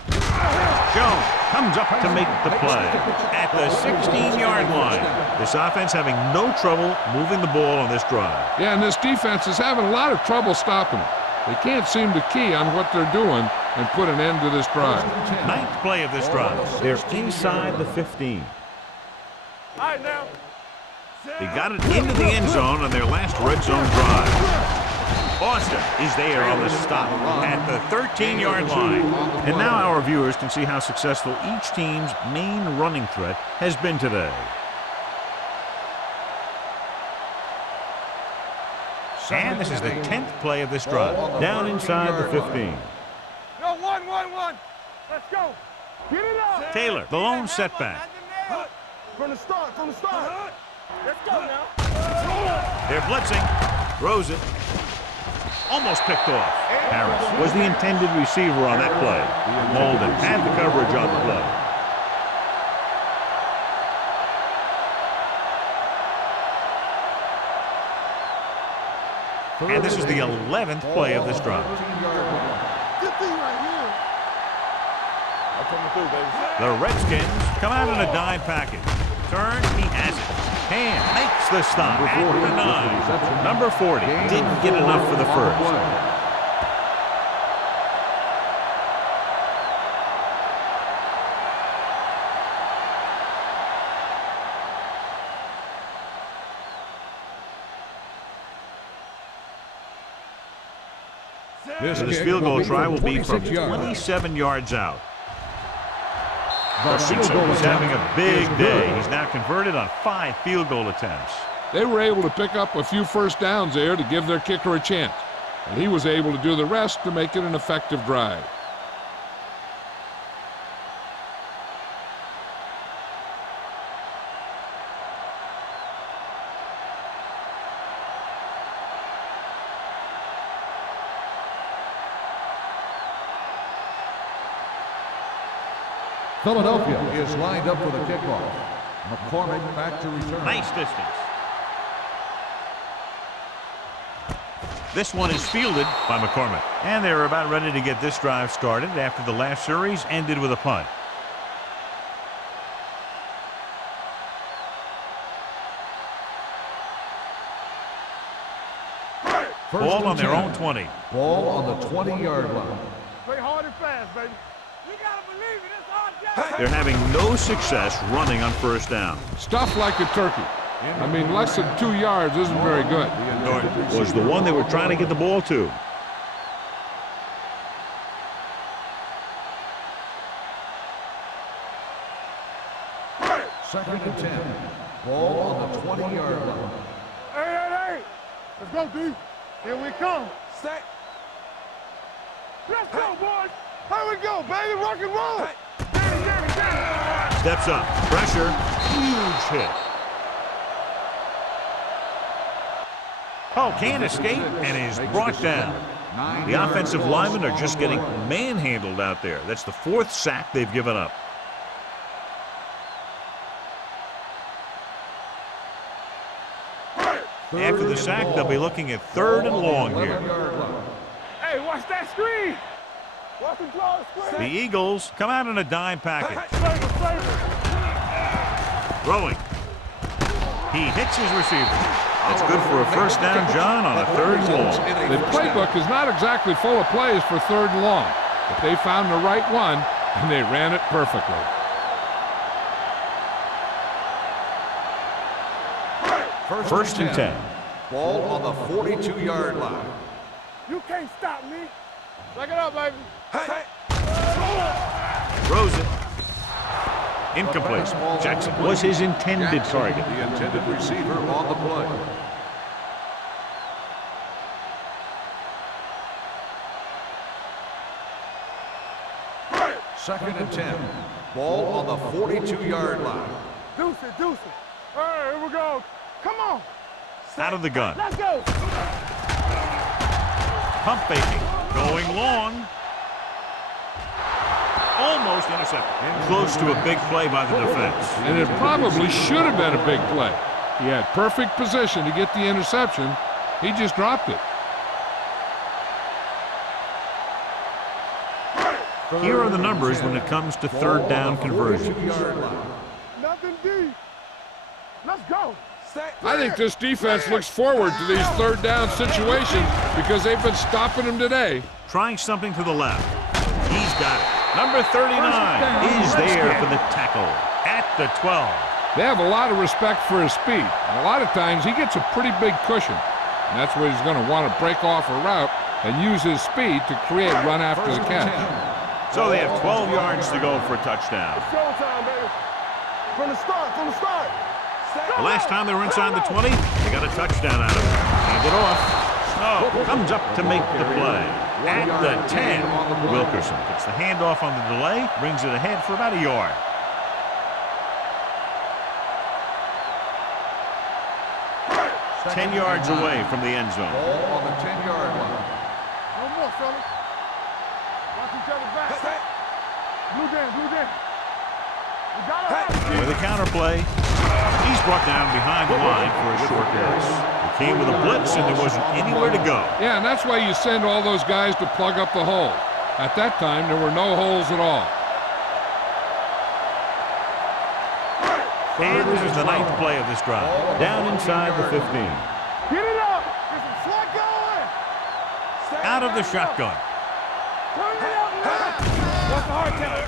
Jones comes up to make the play at the 16-yard line. This offense having no trouble moving the ball on this drive. Yeah, and this defense is having a lot of trouble stopping it. They can't seem to key on what they're doing and put an end to this drive. Ninth play of this drive. They're inside the 15. All right, now. They got it into the end zone on their last red zone drive. Foster is there on the stop at the 13-yard line. And now our viewers can see how successful each team's main running threat has been today. And this is the 10th play of this drive, down inside the 15. No, 1-1-1. Let's go. Get it up. Taylor, the lone setback. From the start. Let's go now. They're blitzing. Throws it. Almost picked off. Harris was the intended receiver on that play. Molden had the coverage on the play. And this is the 11th play of this drive. Good thing right here. I'm coming through, baby. The Redskins come out in a dime package. Turn, he has it. Hand makes the stop at the 9. Number 40 didn't get enough for the first. This field goal try will be from 27 yards out. Garcia is having a big day. He's now converted on 5 field goal attempts. They were able to pick up a few first downs there to give their kicker a chance. And he was able to do the rest to make it an effective drive. Philadelphia is lined up for the kickoff. McCormick back to return. Nice distance. This one is fielded by McCormick. And they're about ready to get this drive started after the last series ended with a punt. Ball on their own 20. Ball on the 20-yard line. Play hard and fast, baby. We gotta believe it. It's our job. They're having no success running on first down. Stuff like a turkey. I mean, less than 2 yards isn't very good. Norton was the one they were trying to get the ball to. Second and 10. Ball on the 20-yard line. Hey. Let's go, D. Here we come. Set. Let's go, boys. Here we go, baby. Rock and roll. Steps up. Pressure. Huge hit. Oh, can't escape and is brought down. The offensive linemen are just getting manhandled out there. That's the 4th sack they've given up. After the sack, they'll be looking at 3rd and long here. Hey, watch that screen. Watch the draw screen. The Eagles come out in a dime package. Throwing. He hits his receiver. That's good for a first down, John, on a 3rd and long. The playbook is not exactly full of plays for 3rd and long, but they found the right one, and they ran it perfectly. First and 10. Ball on the 42-yard line. You can't stop me. Check it out, baby. Hey. Throws it. Incomplete. Jackson was his intended target. The intended receiver on the play. Second and 10. Ball on the 42-yard line. Deuce it. Hey, here we go. Come on. Out of the gun. Let's go. Pump faking. Going long. Almost intercepted. Close to a big play by the defense. And it probably should have been a big play. He had perfect position to get the interception. He just dropped it. Here are the numbers when it comes to 3rd down conversions. Nothing deep. Let's go. I think this defense looks forward to these 3rd down situations because they've been stopping them today. Trying something to the left. He's got it. Number 39 is there for the tackle at the 12. They have a lot of respect for his speed. And a lot of times he gets a pretty big cushion. And that's where he's going to want to break off a route and use his speed to create run after the catch. So they have 12 yards to go for a touchdown. It's showtime, baby. From the start. The last time they were inside the 20, they got a touchdown out of it. Hand it off. Snow comes up to make the play. At the 10, Wilkerson gets the handoff on the delay, brings it ahead for about a yard. 10 yards away from the end zone. Ball on the 10-yard line. No more, fellas. Watch each other back. Blue game, blue game. We got it. With a counterplay, he's brought down behind the line for a short pass. He came with a blitz, and there wasn't anywhere to go. Yeah, and that's why you send all those guys to plug up the hole. At that time, there were no holes at all. And this is the 9th play of this drive. Down inside the 15. Get it up. Get some slack going. Out of the shotgun. Turn it out now. What's the hard tempo?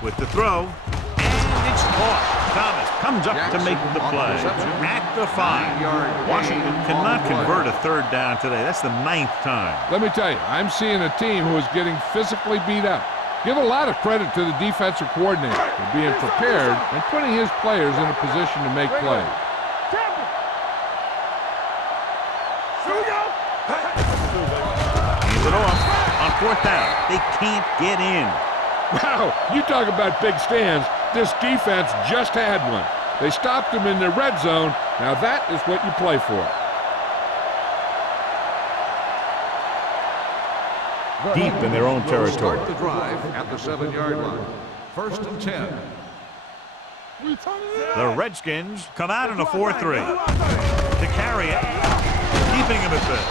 With the throw, and it's caught. Thomas comes up to make the play. At the 5. Washington cannot convert a third down today. That's the 9th time. Let me tell you, I'm seeing a team who is getting physically beat up. Give a lot of credit to the defensive coordinator for being prepared and putting his players in a position to make plays. Here we go. Hands it off on 4th down. They can't get in. Wow, you talk about big stands. This defense just had one. They stopped them in the red zone. Now that is what you play for. Deep in their own territory. Start the drive at the 7-yard line. 1st and 10. The Redskins come out in a 4-3. To carry it, keeping him at bay.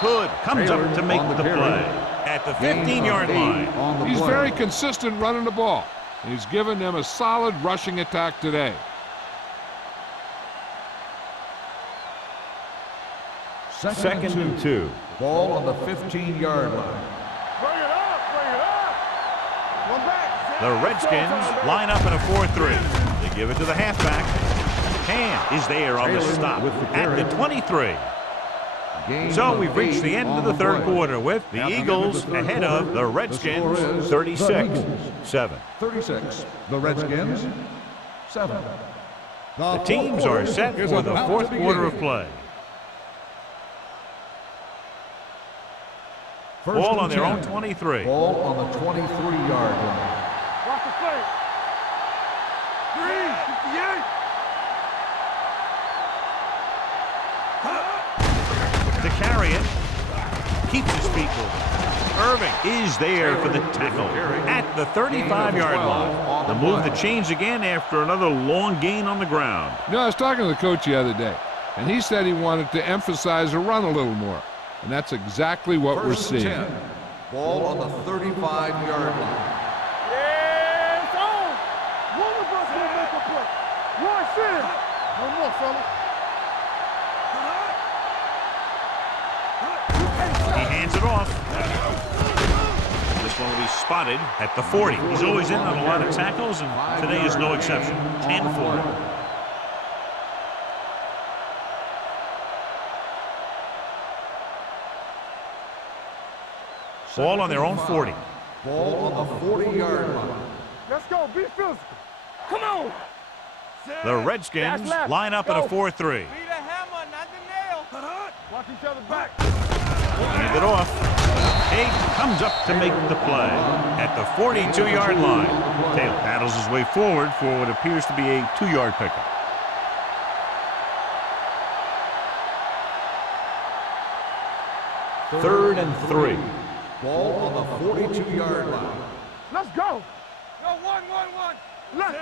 Hood comes up to make the play at the 15-yard line. He's very consistent running the ball. He's given them a solid rushing attack today. Second and 2. Ball on the 15-yard line. Bring it up. Bring it up. One back. The Redskins line up in a 4-3. They give it to the halfback. Hand is there on the stop at the 23. So we've reached the end of the third quarter with the Eagles ahead of the Redskins 36-7. 36. The Redskins, 7. The teams are set for the fourth quarter of play. Ball on their own 23. Ball on the 23-yard line. Watch the play. 358. To carry it, keeps his feet moving. Irving is there for the tackle at the 35-yard line. The move that changed again after another long gain on the ground. You know, I was talking to the coach the other day, and he said he wanted to emphasize the run a little more. And that's exactly what we're seeing. 10. Ball on the 35-yard line. Yeah, it's on. One of us will make a play. One center. No more, fellas. He hands it off. This one will be spotted at the 40. He's always in on a lot of tackles, and today is no exception. 10-4. Ball on their own 40. Ball on the 40-yard line. Let's go. Be physical. Come on. The Redskins line up in a 4-3. Be the hammer, not the nail. Watch each other back. Hand it off. Hayden comes up to make the play at the 42-yard line. Taylor battles his way forward for what appears to be a 2-yard pickup. Third and 3. Ball on the 42-yard line. Let's go. Go, one.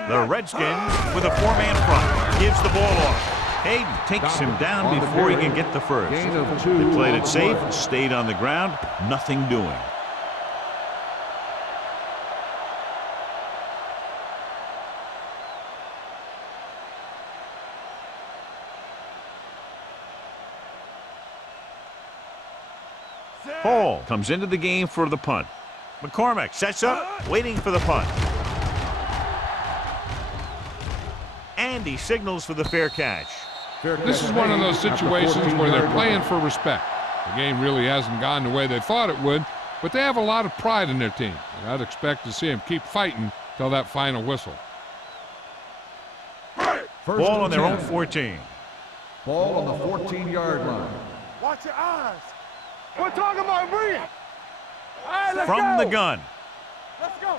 The Redskins with a 4-man front gives the ball off. Hayden takes him down before he can get the first. Gain of 2. They played it safe, stayed on the ground, nothing doing. Hall comes into the game for the punt. McCormick sets up, waiting for the punt. And he signals for the fair catch. This is one of those situations where they're playing for respect. The game really hasn't gone the way they thought it would, but they have a lot of pride in their team. And I'd expect to see them keep fighting till that final whistle. Ball on their own 14. Ball on the 14-yard line. Watch your eyes. We're talking about bringing. All right, let's From go. the gun. Let's go.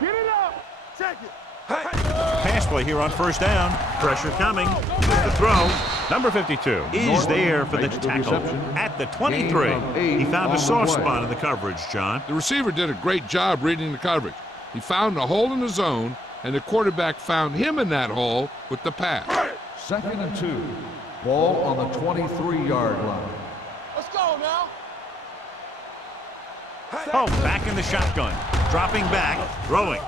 Get it up. Check it. Pass play here on first down. Pressure coming. With the throw. Number 52 is there for the tackle at the 23. He found a soft spot in the coverage, John. The receiver did a great job reading the coverage. He found a hole in the zone, and the quarterback found him in that hole with the pass. 2nd and 2. Ball on the 23-yard line. Let's go now. Oh, back in the shotgun. Dropping back, throwing.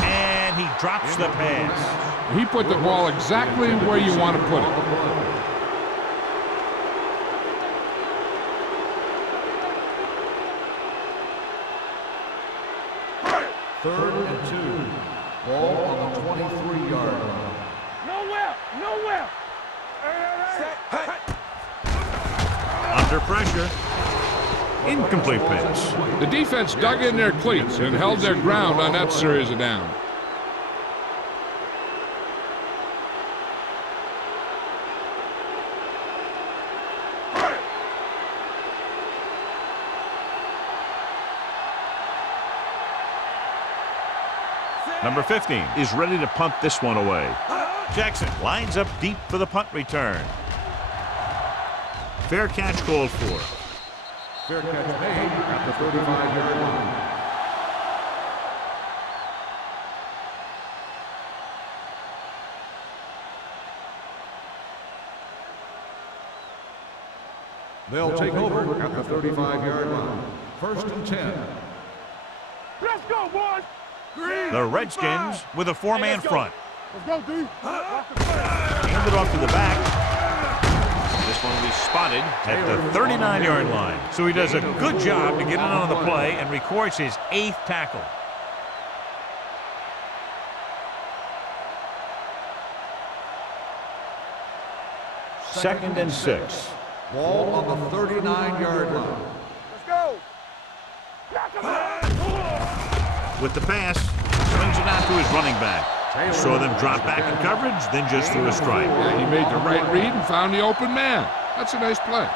And he drops the pass. He put the ball exactly where you want to put it. Third and 2. Ball on the 23-yard line. Nowhere. Under pressure. Incomplete pass. The defense dug in their cleats and held their ground on that series of downs. Number 15 is ready to punt this one away. Jackson lines up deep for the punt return. Fair catch called for. Fair catch made at the 35-yard line. They'll take over at the 35-yard line. 1st and 10. Let's go, boys. The Redskins with a four-man front. Let's go, D. Handed off to the back. This one will be spotted at the 39-yard line. So he does a good job to get in on the play and records his 8th tackle. Second and 6. Ball on the 39-yard line. Let's go. With the pass, swings it out to his running back. Saw them drop back in coverage, then just threw a strike. Yeah, he made the right read and found the open man. That's a nice play.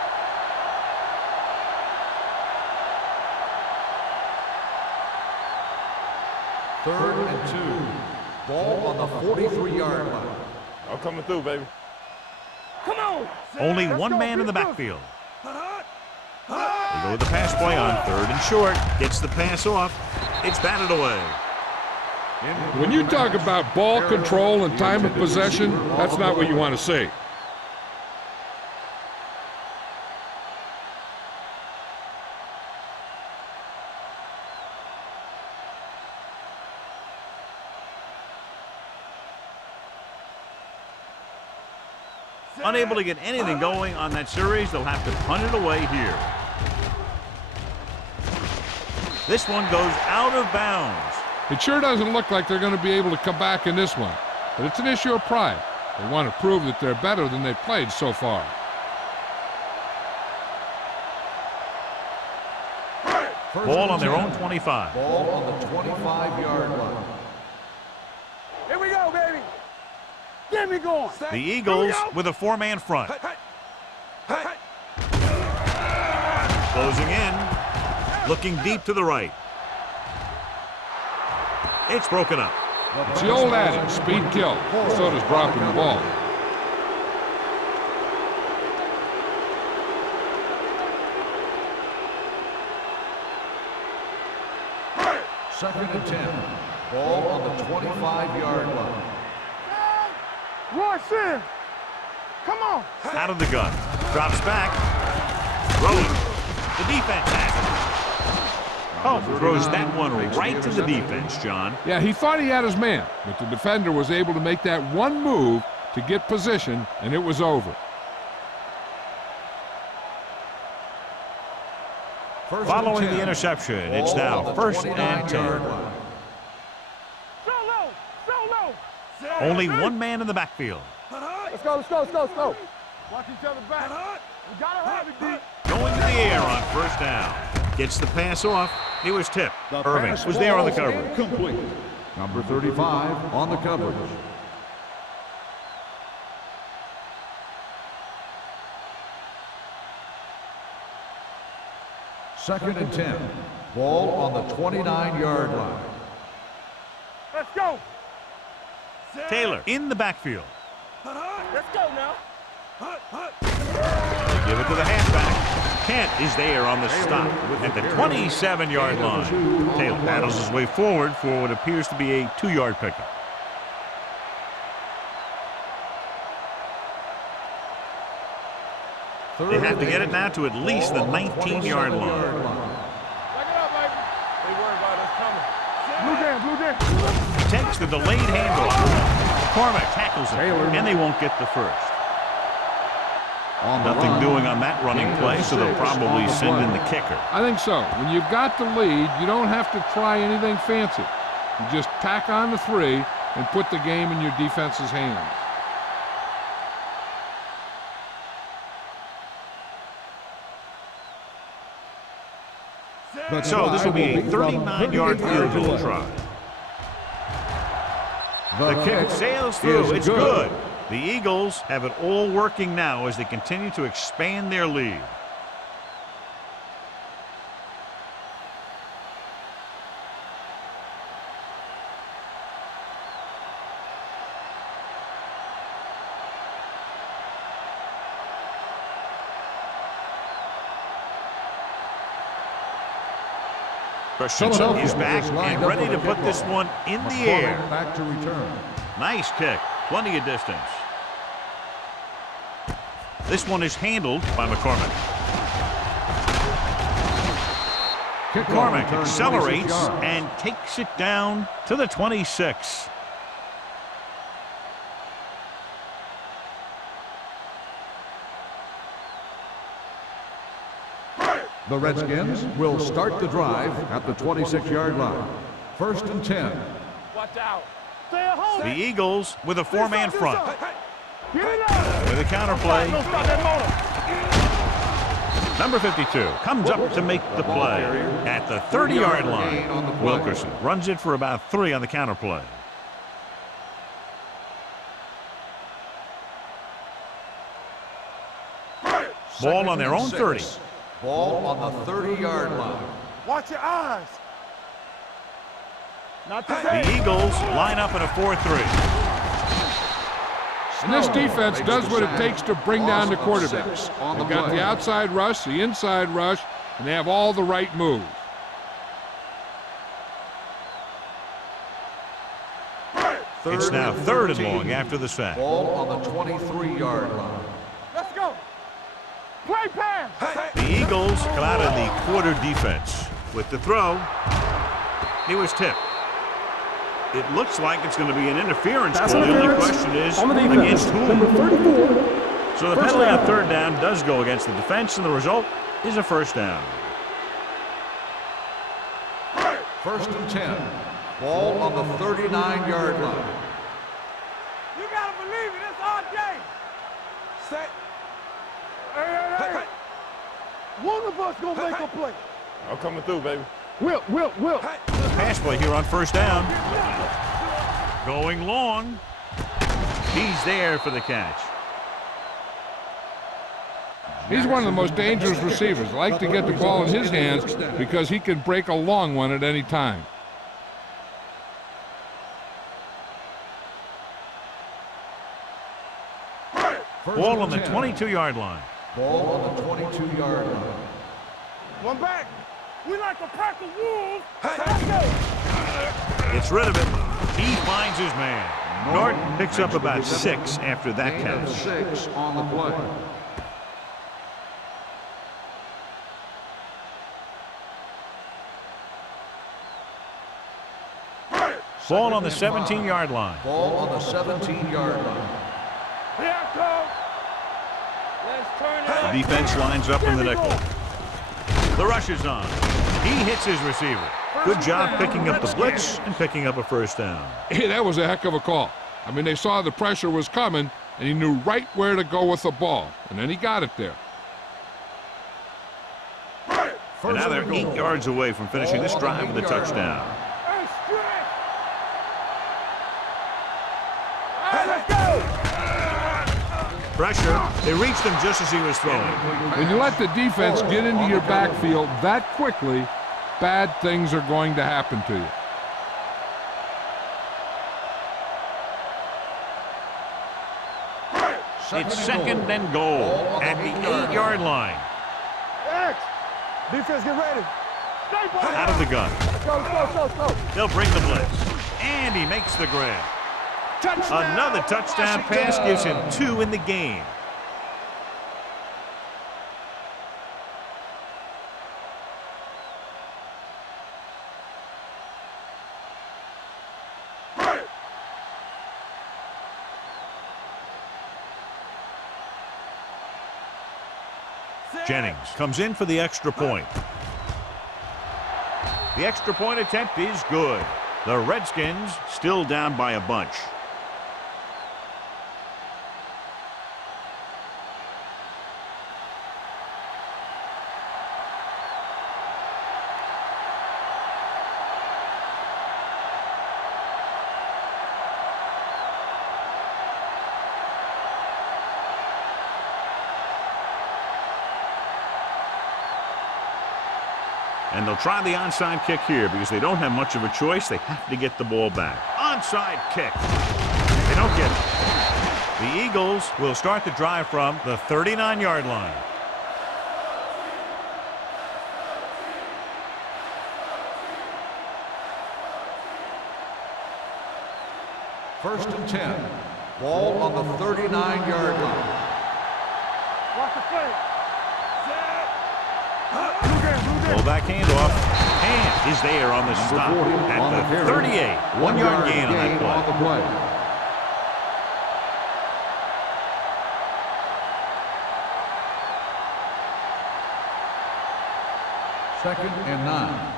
Third and 2. Ball on the 43-yard line. I'm coming through, baby. Come on. Only one man in the backfield. They go with the pass play on 3rd and short. Gets the pass off. It's batted away. When you talk about ball control and time of possession, that's not what you want to see. Unable to get anything going on that series, they'll have to punt it away here. This one goes out of bounds. It sure doesn't look like they're going to be able to come back in this one, but it's an issue of pride. They want to prove that they're better than they've played so far. Ball on their own 25. Ball on the 25-yard line. Here we go, baby. Get me going. The Eagles with a four-man front. Closing in, looking deep to the right. It's broken up. It's the old adage, speed kills. So does dropping the ball. Second and 10. Ball on the 25-yard line. Rush in. Come on. Out of the gun. Drops back. Throws. The defense has it. Oh, throws that one right to the defense, John. Yeah, he thought he had his man, but the defender was able to make that one move to get position, and it was over. Following the interception, it's now 1st and 10. Only one man in the backfield. Let's go. Watch each other back. We gotta have it, D. Going to the air on 1st down. Gets the pass off. It was tipped. Irving was there on the coverage. Complete. Number 35 on the coverage. Second and 10. Ball on the 29-yard line. Let's go. Taylor in the backfield. Let's go now. They give it to the halfback. Kent is there on the stop at the 27-yard line. Taylor battles his way forward for what appears to be a 2-yard pickup. They have to get it now to at least the 19-yard line. Back it up, baby. They worried about us coming. Blue down, blue down. Takes the delayed handoff. McCormick tackles it, and they won't get the first. Nothing doing on that running play, so they'll probably send in the kicker. I think so. When you've got the lead, you don't have to try anything fancy. You just tack on the 3 and put the game in your defense's hands. So this will be a 39-yard field goal try. The kick sails through. It's good. The Eagles have it all working now as they continue to expand their lead. Christensen is back and ready to put this one in the air. Back to return. Nice kick. Plenty of distance. This one is handled by McCormick. McCormick accelerates and takes it down to the 26. The Redskins will start the drive at the 26-yard line. 1st and 10. Watch out. Stay at home. The Eagles with a 4-man front. Get it out. With a counterplay. Don't stop that motor. Number 52 comes up to make the play at the 30-yard line. Wilkerson runs it for about 3 on the counterplay. Ball on their own 30. Ball on the 30-yard line. Watch your eyes. Not today. The Eagles line up in a 4-3. And this defense does what it takes to bring down the quarterbacks. They've got the outside rush, the inside rush, and they have all the right moves. It's now 3rd and long after the sack. Ball on the 23-yard line. Let's go. Play pass. The Eagles come out in the quarter defense. With the throw, he was tipped. It looks like it's going to be an interference call. The only question is, against whom? Number 34. So the penalty on 3rd down does go against the defense, and the result is a 1st down. 1st and 10. Ball on the 39-yard line. You gotta believe it. It's our day. Set. Hey. One of us gonna make a play. I'm coming through, baby. Will. Pass play here on 1st down. Going long. He's there for the catch. He's one of the most dangerous receivers. I like to get the ball in his hands because he can break a long one at any time. Ball on the 22-yard line. Ball on the 22-yard line. One back. We like to pack the wolves. Let's go. Gets rid of it. He finds his man. Norton picks up about 6 after that catch. 6 on the play. Ball on the 17-yard line. Ball on the 17-yard line. Here I come. Let's turn it. The defense lines up in the nickel. The rush is on. He hits his receiver. Good job picking up the blitz and picking up a 1st down. Hey, that was a heck of a call. I mean, they saw the pressure was coming, and he knew right where to go with the ball, and then he got it there. And now they're 8 yards away from finishing this drive with a touchdown. Let's go. Pressure. They reached him just as he was throwing. When you let the defense get into your backfield that quickly, bad things are going to happen to you. It's second and goal at the 8-yard line. X. Defense, get ready. Out of the gun. Go. They'll bring the blitz. And he makes the grab. Another touchdown pass gives him 2 in the game. Jennings comes in for the extra point. The extra point attempt is good. The Redskins still down by a bunch. And they'll try the onside kick here because they don't have much of a choice. They have to get the ball back. Onside kick. They don't get it. The Eagles will start the drive from the 39-yard line. First and 10. Ball on the 39-yard line. Watch the play. Fullback handoff. And is there on the stop at the 38. 1-yard gain on that play. Second and 9.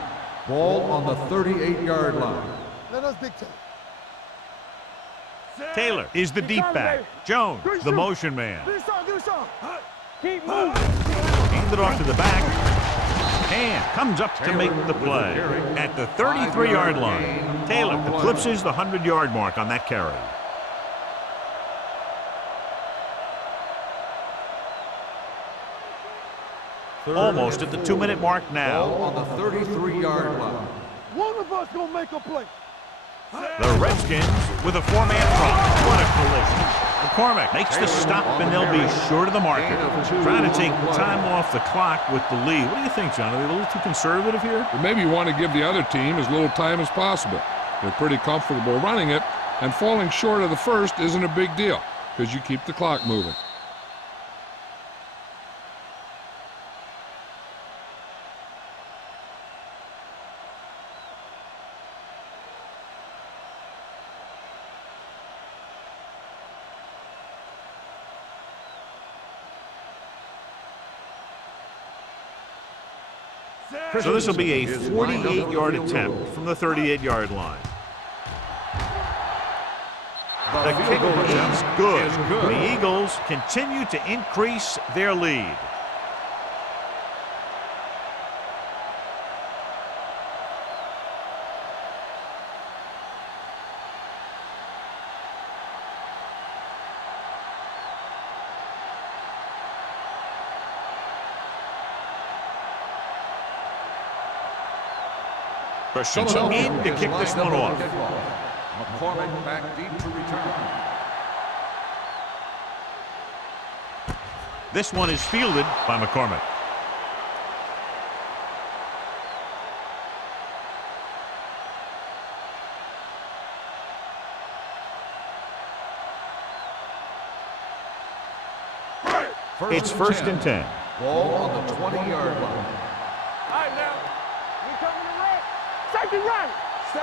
Ball on the 38-yard line. Let us dictate. Taylor is the deep back. Jones, the motion man. Do something. Keep moving. Handed off to the back. And comes up to make the play at the 33-yard line. Taylor eclipses the 100-yard mark on that carry. Almost at the 2-minute mark now. Ball on the 33-yard line. One of us gonna make a play. The Redskins with a 4-man front. What a collision. McCormick makes the stop, and they'll be short of the market. Trying to take time off the clock with the lead. What do you think, John? Are they a little too conservative here? Well, maybe you want to give the other team as little time as possible. They're pretty comfortable running it, and falling short of the first isn't a big deal because you keep the clock moving. So this will be a 48-yard attempt from the 38-yard line. The kick is good. The Eagles continue to increase their lead. Christensen in to kick this one off. McCormick back deep to return. This one is fielded by McCormick. It's first and 10. Ball on the 20-yard line. All right, now. We coming to red. Safety right.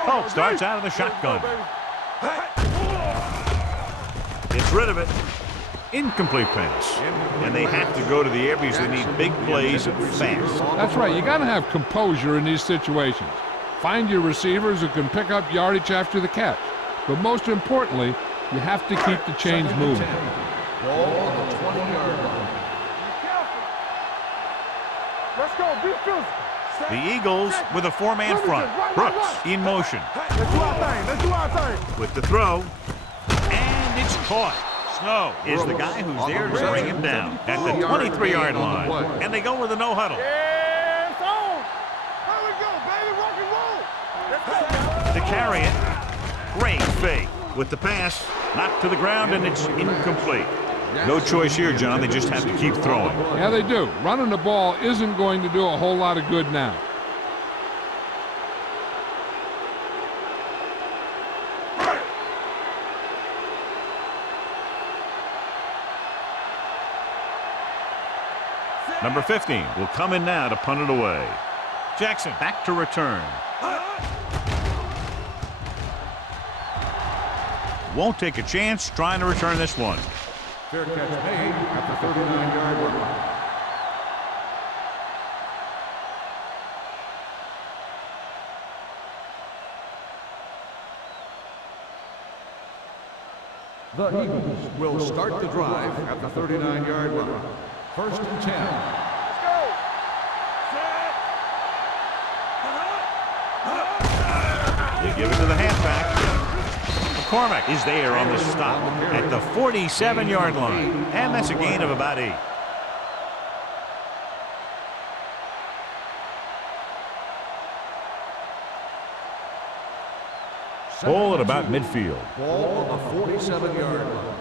Polk starts out of the shotgun. Gets rid of it. Incomplete pass. And they have to go to the air because they need big plays fast. That's right. You got to have composure in these situations. Find your receivers who can pick up yardage after the catch. But most importantly, you have to keep the chains moving. Ball on the 20-yard line. Be careful. Let's go. Be physical. The Eagles with a 4-man front. Brooks in motion. Let's do our thing. Let's do our thing. With the throw. And it's caught. Snow is the guy who's there to bring him down at the 23-yard line. And they go with a no-huddle. Yeah, it's on. There we go, baby. Rock and roll. Let's go. To carry it. Great fake. With the pass knocked to the ground, and it's incomplete. No choice here, John. They just have to keep throwing. Yeah, they do. Running the ball isn't going to do a whole lot of good now. Number 15 will come in now to punt it away. Jackson back to return. Won't take a chance trying to return this one. Fair catch made at the 39-yard line. The Eagles will start the drive at the 39-yard line. First and 10. Let's go. Set. They give it to the halfback. McCormick is there on the stop at the 47-yard line. And that's a gain of about 8. Ball at about midfield. Ball on the 47-yard line.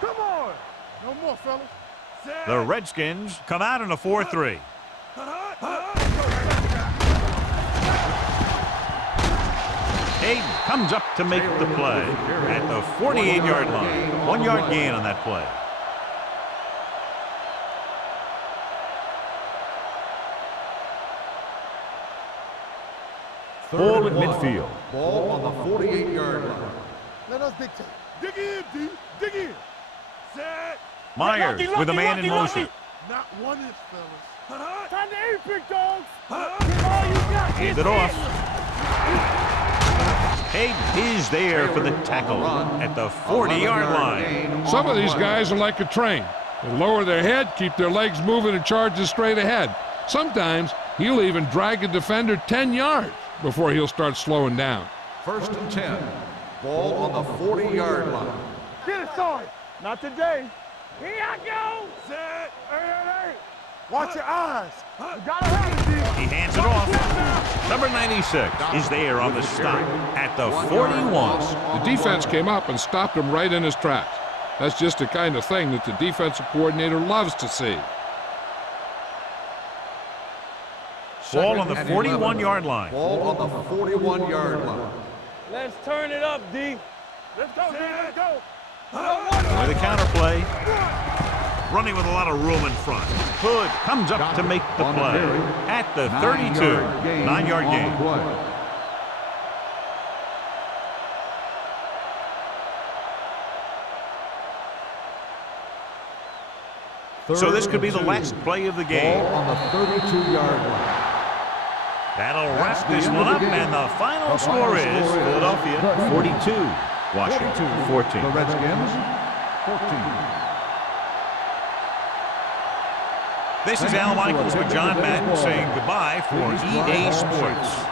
Come on. No more, fellas. The Redskins come out in a 4-3. Hayden comes up to make the play at the 48-yard line. 1-yard gain on that play. Ball at midfield. Ball on the 48-yard line. Let us dictate. Dig in, D. Dig in. Set. Myers with a man in motion. Not one inch, fellas. Time to aim, big dogs. Hands it off. Hayden is there for the tackle at the 40-yard line. Some of these guys are like a train. They lower their head, keep their legs moving, and charges straight ahead. Sometimes he'll even drag a defender 10 yards before he'll start slowing down. First and 10. Ball on the 40-yard line. Get it started. Not today. Here I go. Set. Hey. Watch your eyes. You gotta have it, D. He hands it off. Number 96 is there on the stop at the 41. The defense came up and stopped him right in his tracks. That's just the kind of thing that the defensive coordinator loves to see. Ball on the 41-yard line. Ball on the 41-yard line. Let's turn it up, D. Let's go, D. Let's go. With a counterplay. Running with a lot of room in front. Hood comes up to make the play at the 32. 9-yard gain. So this could be the last play of the game. Ball on the 32-yard line. That'll wrap this one up, and the final score is Philadelphia 42, Washington 14. The Redskins 14. This is Al Michaels with John Madden saying goodbye for EA Sports.